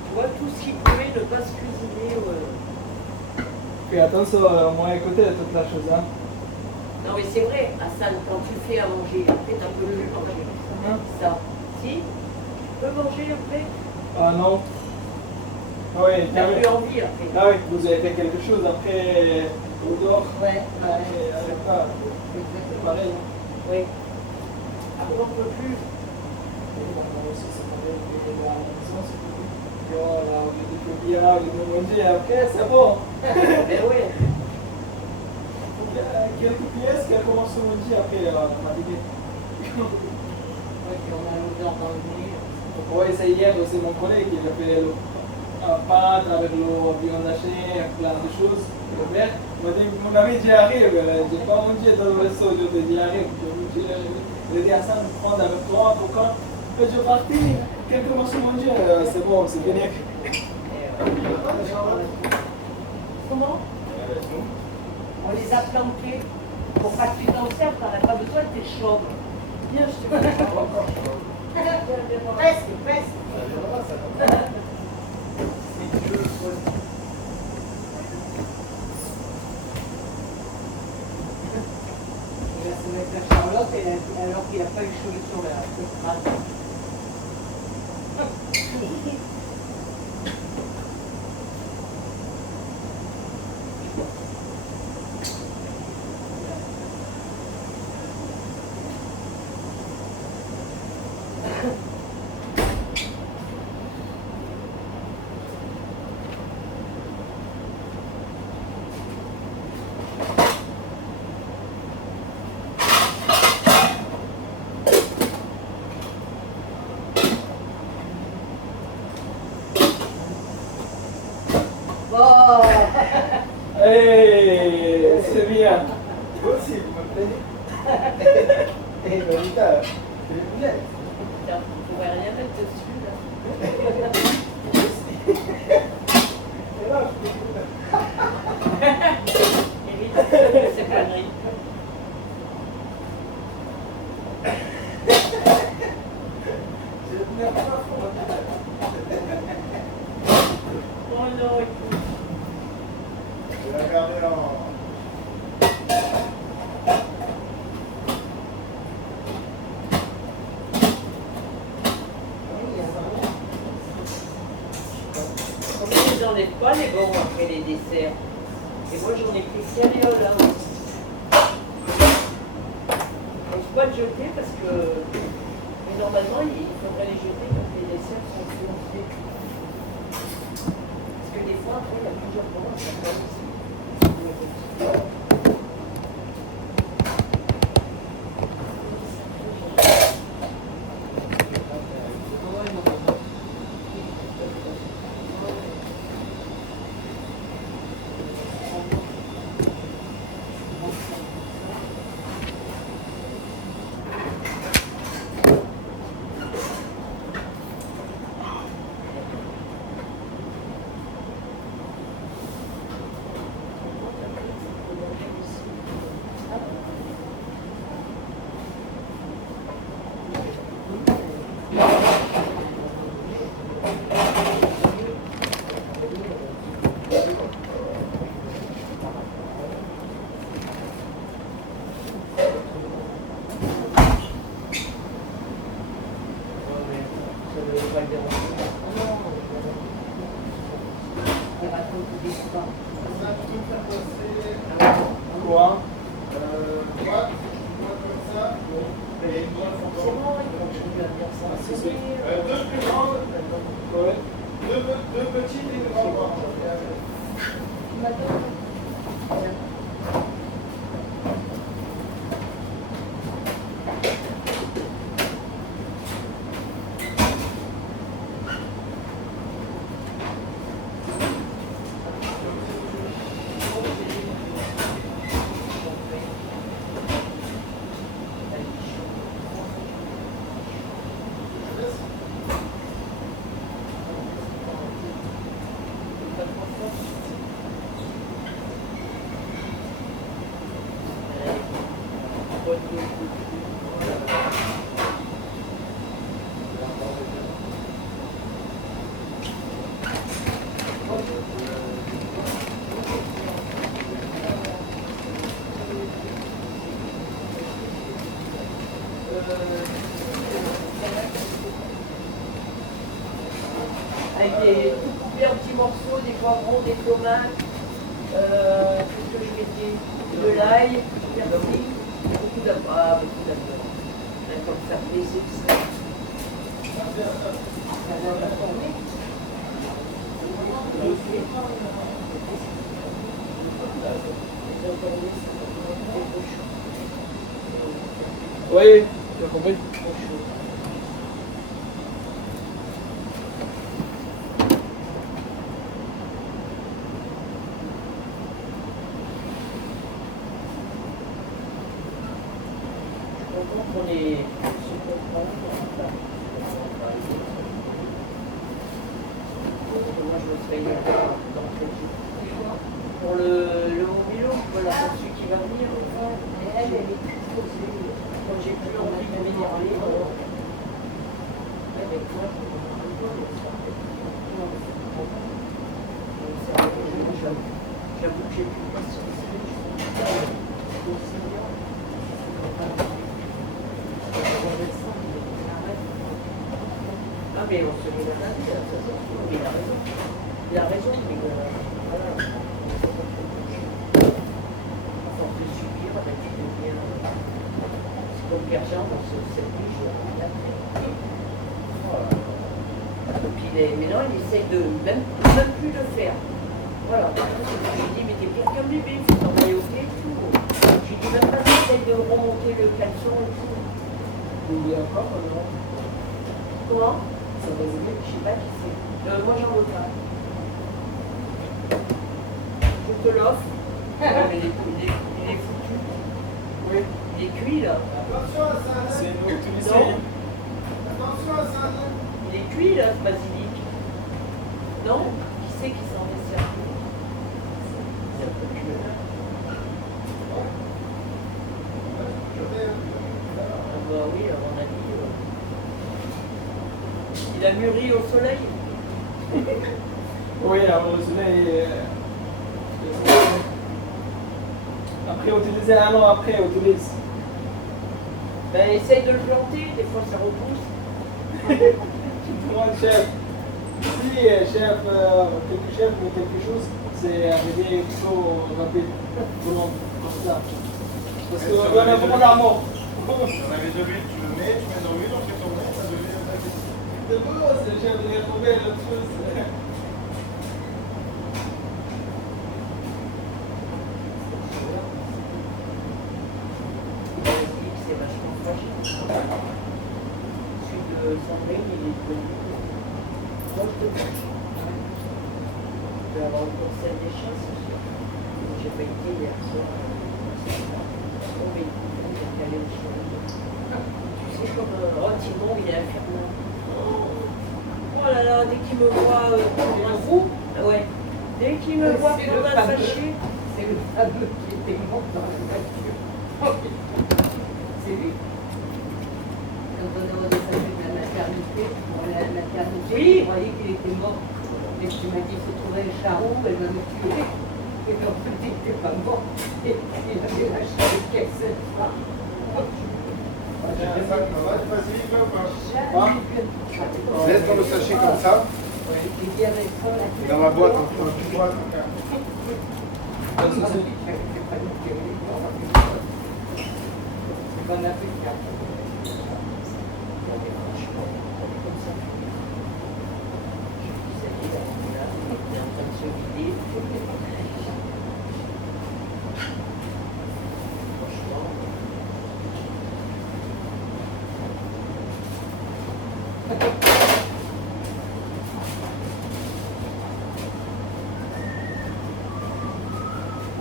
Tu vois, tout ce qui pouvait ne pas se cuisiner. Fais attention, moi écouter toute la chose. Hein. Non mais c'est vrai, Hassan, quand tu fais à manger, après t'as peu plus manger. Hein? Ça. Si? Tu peux manger après? Ah non. Ah oui, T'as tiens, plus envie après. ah oui, vous avez fait quelque chose après au dehors. Ouais, Et avec pas, c'est exactement. pareil. Oui. Après on peut plus. Moi aussi, c'est pareil. À la maison, c'est tout. Là, au lieu de copier, au lieu de manger, après, c'est bon. Mais oui. Quelques pièces qu'elle commence à manger après fatiguée. Ouais, puis on a l'odeur dans le nez. Oui, c'est hier aussi mon collègue qui a fait la pâte avec le viande hachée, plein de choses. Le verre. Il m'a dit, mon ami, j'y arrive. Je n'ai pas mangé dans le resto, je te dis, j'y arrive. Il a dit, Hassan, prends avec toi, pourquoi? Je suis parti, quelqu'un commence à manger, c'est bon, c'est fini. Comment? On les a planqués pour pas que tu t'en serves, t'en as pas besoin, t'es chauve. Viens, je te fais Presque, presque. On va se mettre la Charlotte et la Bon, Eh, c'est bien. Toi aussi, vous me plaignez. Et Lolita, c'est les lunettes. Tiens, on pourrait rien mettre dessus là. Et là, Évite ces conneries. j'ai le nerf à fond. Oh non, écoute. Je vais la garder en. Comme ils n'en aiment pas les bons après les desserts. Et moi j'en ai pris céréales là aussi. On se doit le jeter parce que mais normalement il faudrait les jeter quand les desserts sont gonflés. Parce que des fois après il y a plusieurs moments ça peut aussi. Quoi? Droite, comme ça. Et une droite Forcément, il faut que je lui dire ça. C'est sûr. deux plus grandes, Ouais. deux petites et une grande. Avec des tout coupés en petits morceaux, des poivrons, des tomates, qu'est-ce que je mettais, de l'ail, du persil, beaucoup d'amour. Comme ça, mais c'est ça. Ça va pas tourner. Oui, tu as compris. On est se comprendre. Moi je me serais pour le mobilo, pour la poursuite qui va venir. Elle est exposée. Quand j'ai plus envie de m'énerver, avec moi, j'avoue que j'ai plus patience. mais on se met la tête, de toute façon, il a raison. Il a raison, mais voilà. À force de subir, tu deviens. C'est comme Kerjan dans cette nuit, je l'ai appris. Mais non, il essaye de même plus le faire. Voilà. Je lui dis, mais t'es pire qu'un bébé, il faut t'envoyer au pied et tout. Je lui dis, même pas essaye de remonter le caleçon et tout. Il y a encore, non? Comment? Ça va aider. Je sais pas qui c'est. Moi, j'en veux pas. Je te l'offre. Non, mais il est foutu. Oui. Il est cuit, là. Attention à ça. C'est une autre Non. lycéenne. Attention à ça. Il est cuit, là, ce basilic. Non? Qui c'est qui s'en est servi? C'est un peu cuit, là. Ah bah oui, à mon avis. Il a mûri au soleil. Oui, alors le soleil. Après, utiliser un an après, utilise. Ben, essaye de le planter, des fois ça repousse. Moi, chef. Si, chef, quelque chef ou quelque chose, c'est arrivé plutôt rapide. Tout le monde, comme ça. Parce qu'on doit avoir l'amour. J'en avais déjà vu, tu le mets, tu mets dans l'huile, on fait tourner, ça devient un paquet. C'est beau, c'est le chef de retrouver l'autre chose. Le basilic, c'est vachement fragile. Celui de Sandrine, il est devenu proche de proche. Il peut avoir une conseil des chats, c'est sûr. J'ai pas été hier soir. Oh, mais il a calé le chien. Tu sais, comme Timon, il est infirmier. Oh là là, dès qu'il me voit prendre un roux, ouais. Dès qu'il me voit C'est prendre le un fameux. sachet, C'est le fameux qui était mort dans la voiture. C'est lui. Quand on a descendu de la maternité, pour aller à la maternité, Oui. je croyais qu'il était mort. Et tu m'as dit, faut trouver un charron, elle va me tuer. Et quand tu dis que t'es pas mort, et il avait lâché les caisses cette fois. J'ai ça, vas-y, là ou pas? Jamais vu un truc. Laisse dans le sachet comme ça, Il dit avec ça, la tête. dans la boîte, on peut tout droit. Ça, c'est- C'est pas nous qui avons les morts, c'est pas l'Afrique.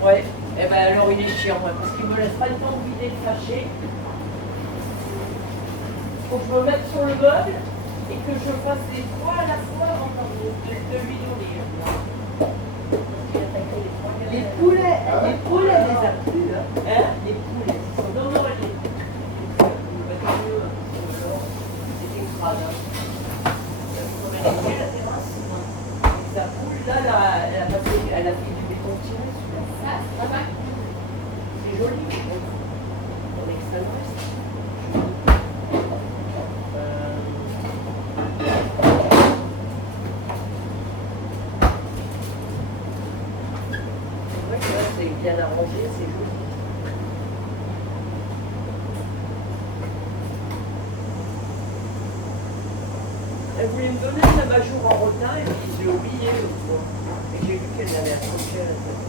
Ouais, et ben alors il est chiant, ouais, parce qu'il me laisse pas le temps de vider le sachet. Faut que je me mette sur le meuble et que je fasse les trois à la fois avant de lui donner. Les poulets, elle les a plus, hein. Hein? Les poulets. Non, non, elle est. C'était une crade. Comme elle est bien, la terrasse. Et sa poule, là, elle a fait du béton tiré sur la. Ça, c'est pas mal. C'est joli. Dans l'extrême ouest. C'est vrai que là, c'est bien arrangé, c'est joli. Elle voulait me donner un abat-jour en retard et puis j'ai oublié l'autre fois. Et j'ai vu qu'elle l'avait accroché à la tête.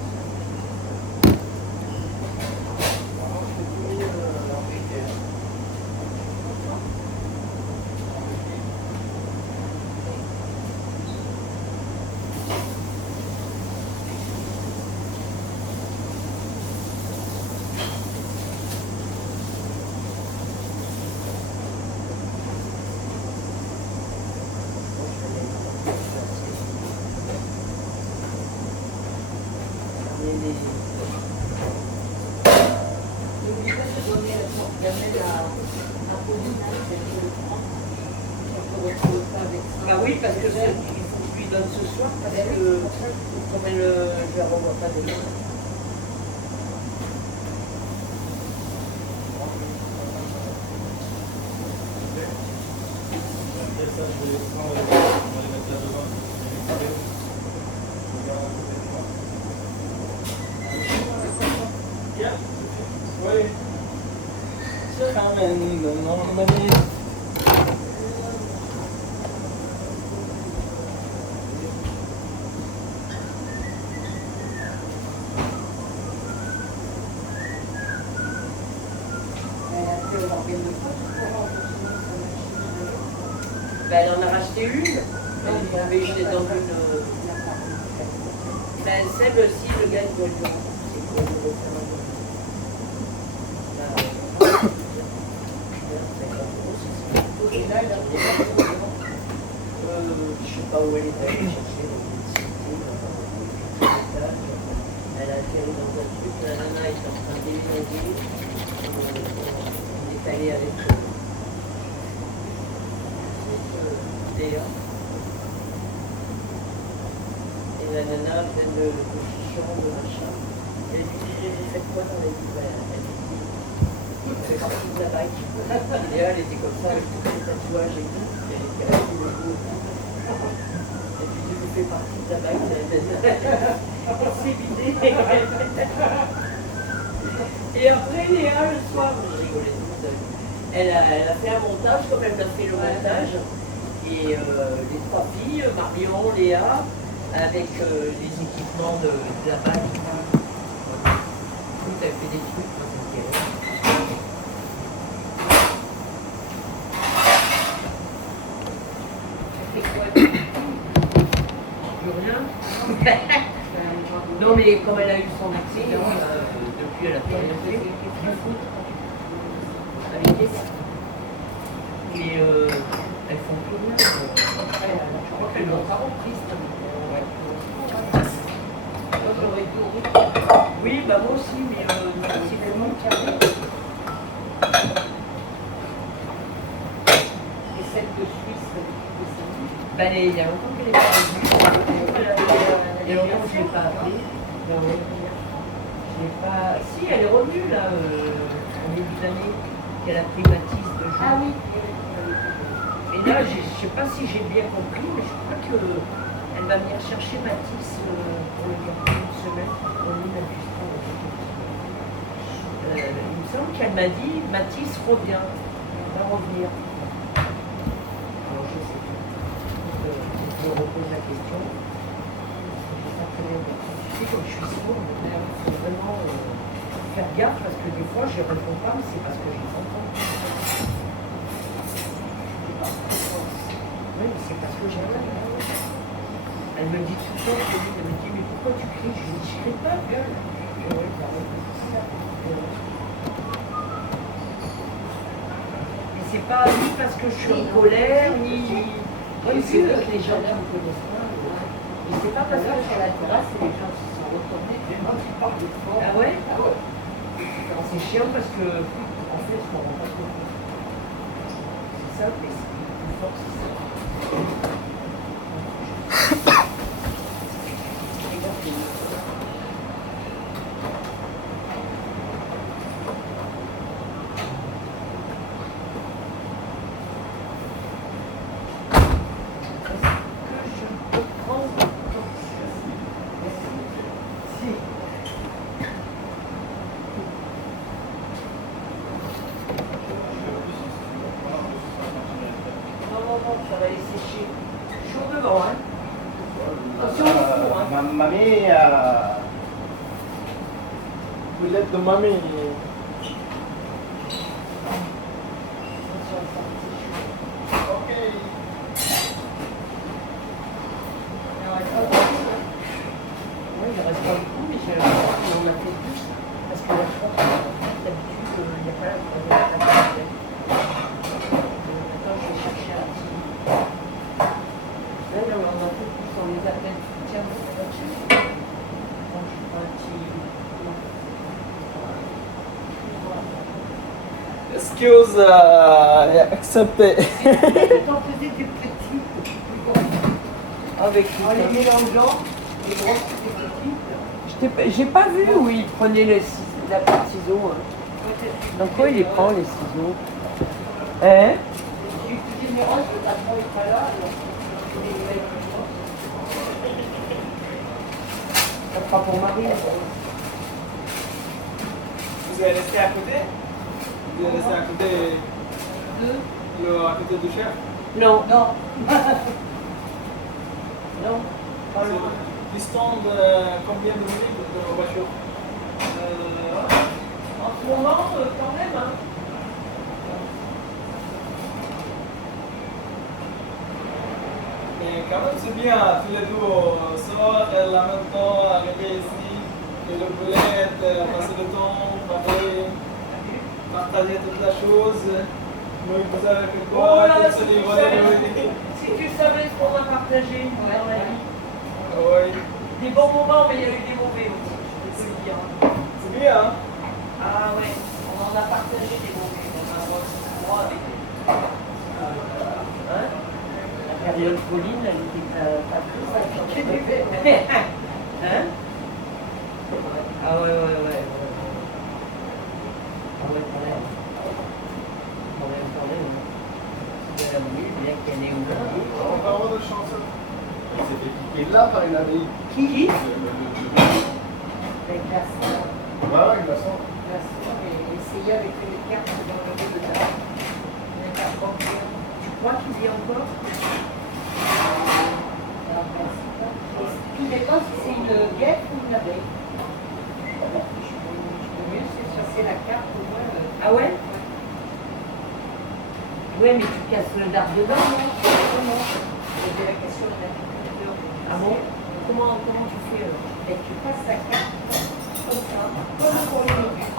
N'oublie pas de donner la Pauline, c'est le prend. On peut retrouver ça avec ça. Ah oui, parce que il faut que je lui donne ce soir, parce que comme elle, je la renvoie pas demain. ranger ça, je vais les prendre, on va les mettre là devant. Yeah. Oui. C'est quand même normally. Ben, elle en a racheté une. Elle avait été dans une. Ben, celle aussi, le gars, il doit lui et là, elle a je sais pas où elle est allée chercher. Elle a atterri dans un truc, la nana est en train de déménager. On est allé avec Léa. Et la nana vient de chichon, de machin. Elle lui dit, j'ai fait quoi dans la vie? Elle fait partie de la bike. Et Léa, elle était comme ça, avec tous les tatouages et tout. Elle était avec le beau. Elle lui dit, je fais partie de la bike. Elle s'est vidée. Et après, Léa, le soir, je rigolais toute seule. Elle a fait un montage, comme elle m'a fait le montage. Et les trois filles, Marion, Léa, avec les équipements de la balle. Elle fait des trucs, moi, ça m'intéresse. Elle fait quoi? Plus rien. Non, mais comme elle a eu son accident, depuis elle a fait rien fait. Avec les et elles font plus rien. Je crois qu'elles l'ont pas reprise. Oui, bah moi aussi, mais c'est vraiment carré. Et celle de Suisse, Bah, il y a longtemps qu'elle n'est pas revenue. Il y a longtemps que je ne l'ai pas appelée. Je l'ai pas... Si, elle est revenue là, en début d'année, qu'elle a pris Mathis de jour. ah oui. Et là, je ne sais pas si j'ai bien compris, mais je crois qu'elle va venir chercher Mathis pour le garder une semaine. Il me semble qu'elle m'a dit Mathis revient, elle va revenir. Alors je sais pas. Je me repose la question. Je sais pas très bien. Tu sais, comme je suis sourde, il faut vraiment faire gaffe parce que des fois je ne réponds pas, mais c'est parce que je les entends. Oui, mais c'est parce que j'ai rien. Elle me dit tout le temps, elle me dit mais pourquoi tu cries? Je lui dis je crie pas, gueule. Oui, mais c'est pas ni parce que je suis en colère, ni. Oui, c'est vrai que les gens là me connaissent pas. Mais c'est pas parce que sur la terrasse, les gens se sont retournés, les gens qui parlent de fort. Ah ouais? Ah ouais. Alors c'est chiant parce que en fait, je m'en rends pas compte. C'est ça, mais c'est plus fort, c'est ça. Ça va les sécher. Chaud devant, hein. Attention au four, hein. Mamma mia! Vous êtes de mamie. Ok. Oui, il ne reste pas beaucoup, mais j'ai l'impression qu'on a fait plus. Parce que la France, d'habitude, il n'y a pas la troisième étape. Maintenant, je vais chercher un petit. Là, on a fait plus, on les appelle soutien de production. Donc, je prends un petit. Excuse, acceptez. T'en faisais des petits. Avec les mélangeants, les grosses et les petites. J'ai pas vu où il prenait la paire de ciseaux. Hein. Dans quoi il les prend, les ciseaux? Hein? J'ai utilisé général, le patron n'est pas là, alors c'est des nouvelles pour moi. Ça sera pour Marie. Vous allez rester à côté? Vous allez rester à côté, à côté du chef? Non. Non. Non. Pas loin. Distant de combien de minutes de la voiture? En ce moment, quand même, hein. Mais quand même, c'est bien, tous les deux soir et en même temps arriver ici, et le boulet, passer le temps, partager toutes les choses. Moi, vous avez fait quoi? Oh là, Se si tu livrer, savais. Si tu savais ce qu'on a partagé dans la vie. oui. Des bons moments, mais il y a eu des mauvais aussi, je peux le dire. C'est bien, hein? Ah ouais, on en a partagé des mauvais. On a droit avec hein? La période Pauline, elle était pas très sympathique. Hein? Ah ouais. Ah ouais, quand même. Quand même. De la nuit, bien qu'elle est où là. On va avoir de chance. Il s'est fait piquer là par une abeille. Qui? Avec la soeur. Ouais, il la sent. La soeur et essayer avec les cartes dans le dos de table. Les cartes bancaires. Tu crois qu'il vit encore? Tout dépend si c'est une guêpe ou une abeille. Le mieux, c'est chasser la carte au moins. Ah ouais? Ouais, mais tu casses le dard dedans, non? Comment? C'est la question de l'agriculteur. Ah bon? Comment tu fais Et tu passes la carte comme ça, comme pour les méduses.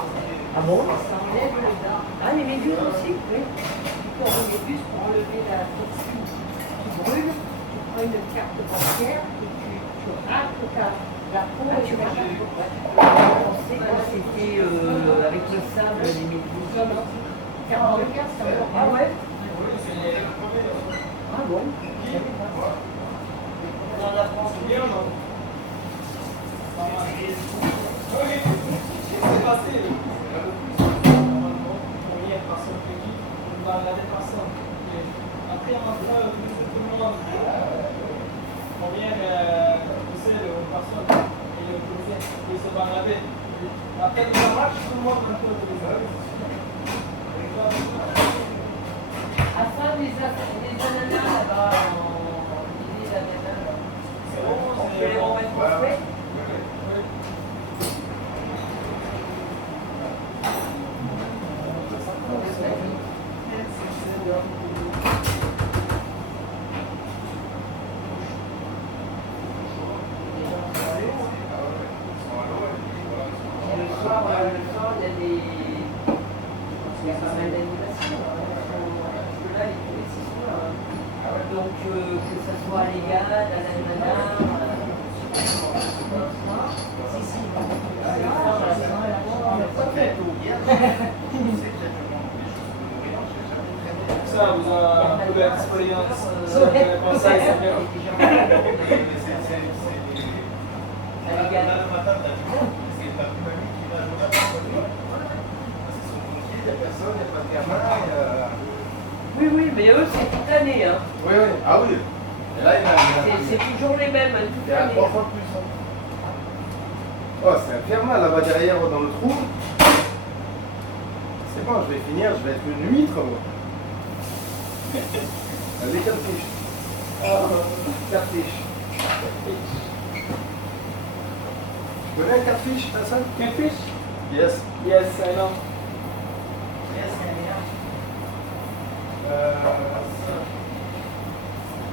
Ah bon? Ça enlève le dard. Ah, les méduses aussi? Oui. Pour les méduses, pour enlever la toxine qui brûle, tu prends une carte bancaire et tu racles la peau Ah, et tu tu racles. racles. On sait que c'était avec le sable, les méduses. Non, non. Carte bancaire, ça me Ah ouais? Ah bon? On en apprend Bien, non? Oui, c'est facile. Première personne qui dit, on va regarder personne. Après, on va tout le monde. Première, tu sais, une personne, et le policier, il se va regarder. Après, il marche, tout le monde va le policier. À ça, les ananas là-bas, les ananas, c'est bon, on peut les remettre au frais. Le soir, il y a pas mal d'animations. Parce que là, les touristes, ils sont là. Donc, que ça soit légal, à l'ananas, Ça, vous avez un peu d'expérience, conseil, c'est bien. la légal. Là, le matin, t'as du monde. C'est ta petite amie qui va jouer à la voiture. C'est son pompier, il n'y a personne, il n'y a pas de gamin. Oui, mais eux, c'est toute l'année. Hein. Oui. Ah oui. Et là, il C'est toujours les mêmes, hein, toute y a l'année. 3 fois plus. Hein. Oh, c'est infernal là-bas derrière dans le trou. C'est bon, je vais finir, je vais être une huître. Moi. Allez, catfish. Catfish. Tu connais un catfish, personne? Catfish? Yes. Yes, I know.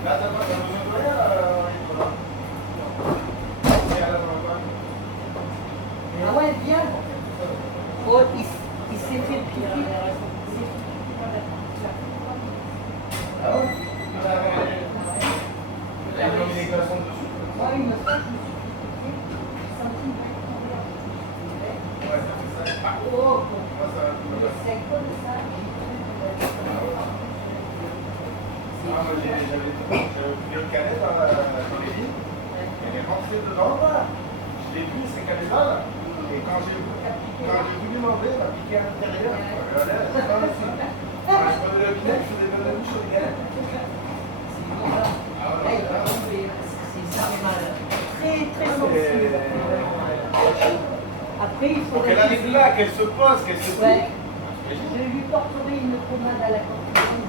Là, t'as besoin de rien, Nicolas. Ah ouais, bien. Oh, il s'est fait piquer. Ah ouais? Il a mis les glaçons dessus. Ouais, il me semble que Ouais, ça fait ça. oh, Moi, ça va. c'est quoi de ça? Ah, moi, j'avais pris le canet dans les lignes. Elle est rentrée dedans, là. Je l'ai vu, c'est qu'elle est là, là. Et quand j'ai voulu m'enlever, elle m'a piqué à l'intérieur. Regardez, elle est pas ici. Quand je prenais le binet, je faisais de la bouche au canet. là, qu'elle se pose, qu'elle se pique. Ouais. Je lui porterai une pommade à la cantine.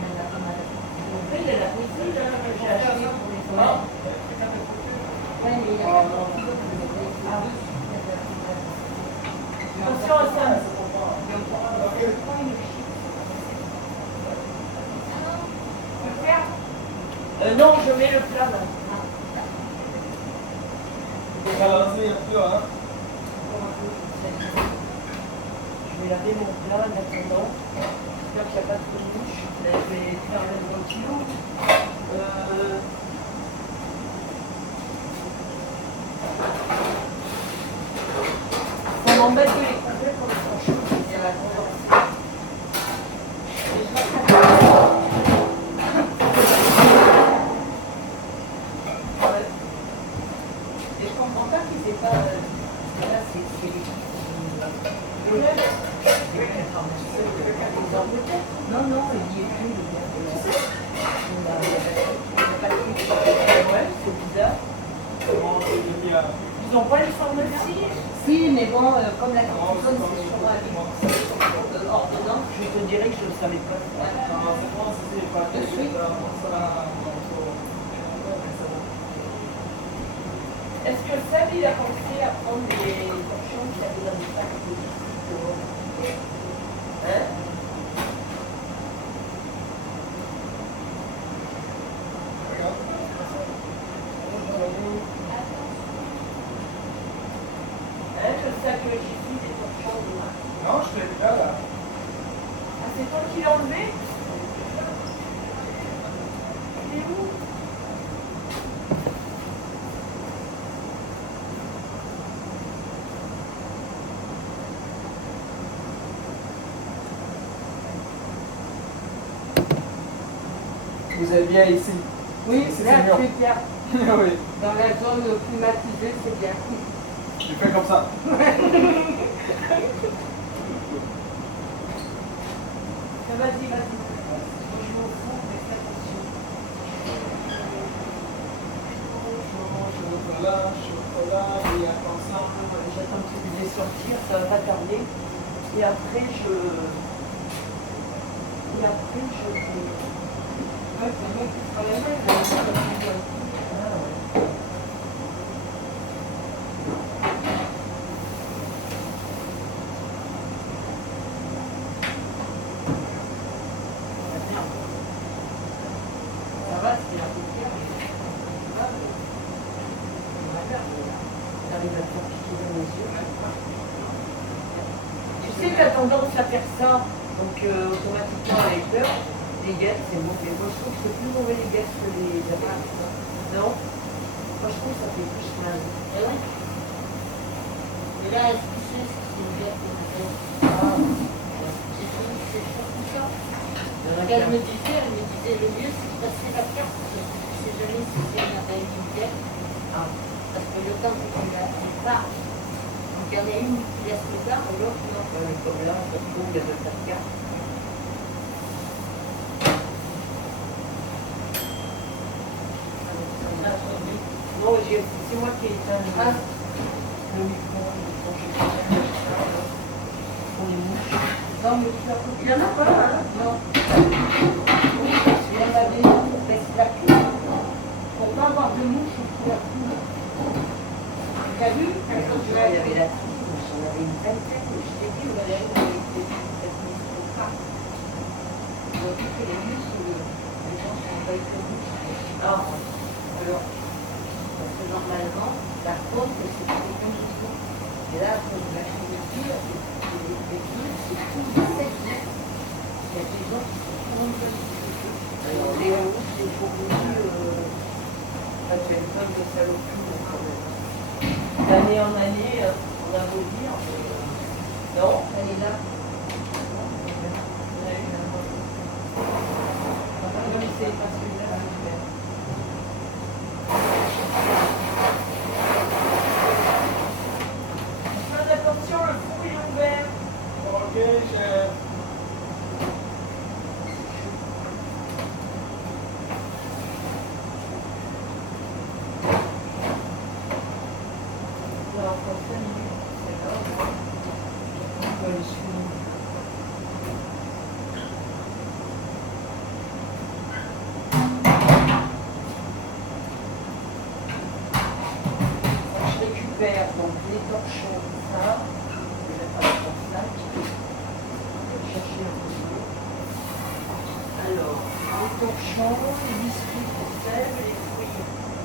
Mais la pommade. Oui, elle a la poésie, là, que j'ai acheté pour les soins. Ouais, mais il y a pas de attention à ça. Non, je mets le plat là. Faut balancer un peu, hein. Je vais laver mon plat en attendant. J'espère qu'il n'y a pas trop de mouches. Là, je vais faire le 20 kilos. Ça m'embête de les couper comme ça. Je trouve qu'il y a la tendance. Ouais. Et je comprends pas qu'ils aient pas. Là, c'est non, non, il y est plus, le gars. Tu sais, ouais, c'est bizarre. Ils n'ont pas les pharmacies? Si, mais bon, comme la cortisone, c'est sur ordonnance, je te dirais que je ne le savais pas. De suite. Est-ce que Sam, il a pensé à prendre les torchons qu'il avait dans les sacs de hein? Hein, le sac que j'ai pris des torchons de moi. Non, je te l'ai déjà là. Ah, c'est toi qui l'as enlevé? Il est où? Vous êtes bien ici. Oui, C'est là, mignon. c'est bien. Oui, Dans la zone climatisée, c'est bien. je fais comme ça. Vas-y, vas-y. Je m'en fous, mais fais attention. Chocolat, et attention. J'attends que tu les sortir, ça va pas tarder. Et après, je. Ouais, c'est bon, tu travailles bien. Ça va, c'est la paupière. T'arrives à te faire piquer dans les yeux. Tu sais que t'as tendance à faire ça, donc automatiquement avec l'heure, les guêtres, c'est mauvais. Moi je trouve que c'est plus mauvais les guêtres que les abeilles. Non? Moi je trouve que ça fait plus mal. Et ouais. Et là, est-ce que c'est une guerre qu'on a fait? C'est surtout ça. Elle me disait, le mieux c'est de passer la carte. Tu sais jamais si c'est une abeille ou une guêtre. Parce que le temps que tu la part, donc il y en a une qui laisse le part et l'autre non. Comme là, on trouve il y a de la carte. Non, c'est moi qui ai éteint le micro. Pour les mouches. Non, mais tu as il y en a pas, hein? Non. Il y en a des avec la queue. Pour pas avoir de mouches sous la queue. Tu as vu? Il y avait la trousse, j'en avais une vingtaine. Je t'ai dit, Valérie, elle était peut-être mise au pas. Je vois que les muscles, les gens sont pas très mouches. Alors, Parce que normalement, la faute, c'est pour les conditions. Et là, pour la nourriture, les trucs, c'est tout sec. Il y a des gens qui sont tout positifs. alors, les mouches, les fourmis, tu as une tonne de saloperies quand même. D'année en année, on a beau dire. Non, elle est là. Même si c'est pas celui-là, je vais. Faites attention, le four est ouvert. Ok, chef. Alors, pour 5 minutes, c'est là. faire donc les torchons, ça, je vais mettre dans le sac. Je vais chercher un peu d'eau. Alors, les torchons, les biscuits pour sel, les fruits.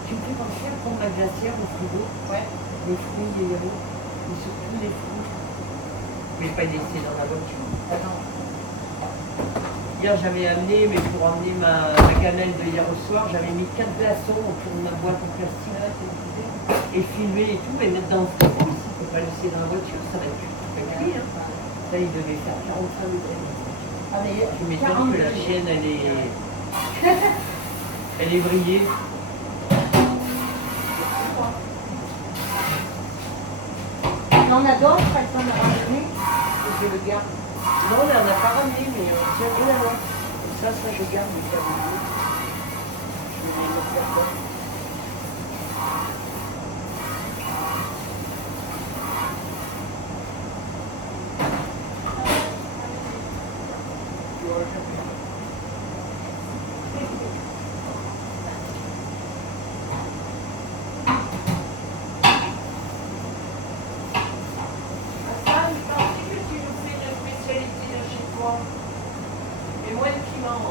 Tu me fais penser à prendre la glacière au frigo. Ouais. Les fruits, les yaourts, et surtout les fruits. Je ne vais pas les laisser dans la voiture. Attends. Hier, j'avais amené, mais pour emmener ma gamelle de hier au soir, j'avais mis 4 glaçons autour de ma boîte en plastique et filmé et tout, mais mettre dans le frigo aussi, il ne faut pas laisser dans la voiture, ça va être cuit. Hein. Là, il devait faire 45 degrés. Ah, mais tu m'étonnes que la chienne, elle est brillée. On en a d'autres, elles sont ramenées, je le garde. Non, on n'en a pas ramené, mais on tient bien là. Ça, je garde le cabinet. Je vais les mettre là-dedans. Ah, il paraît que tu nous fais une spécialité de chez toi. Et moins de piment.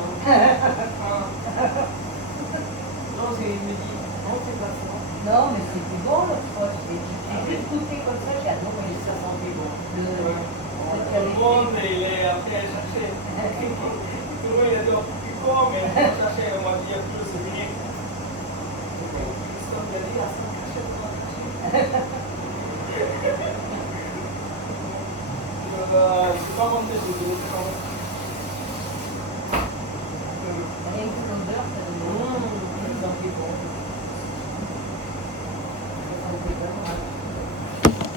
Non, il me dit, non, c'est pas ça. Non, mais c'était bon l'autre fois. J'ai juste goûté comme ça, j'ai adoré. Ça sentait bon. Tout le monde, il est après à chercher. Tout le monde, il a dit, oh, plus con, mais il va chercher, on va dire plus, c'est fini. Qu'est-ce qu'on va dire, ça cachette, on va chercher. Je ne sais pas monter, je ne sais pas monter.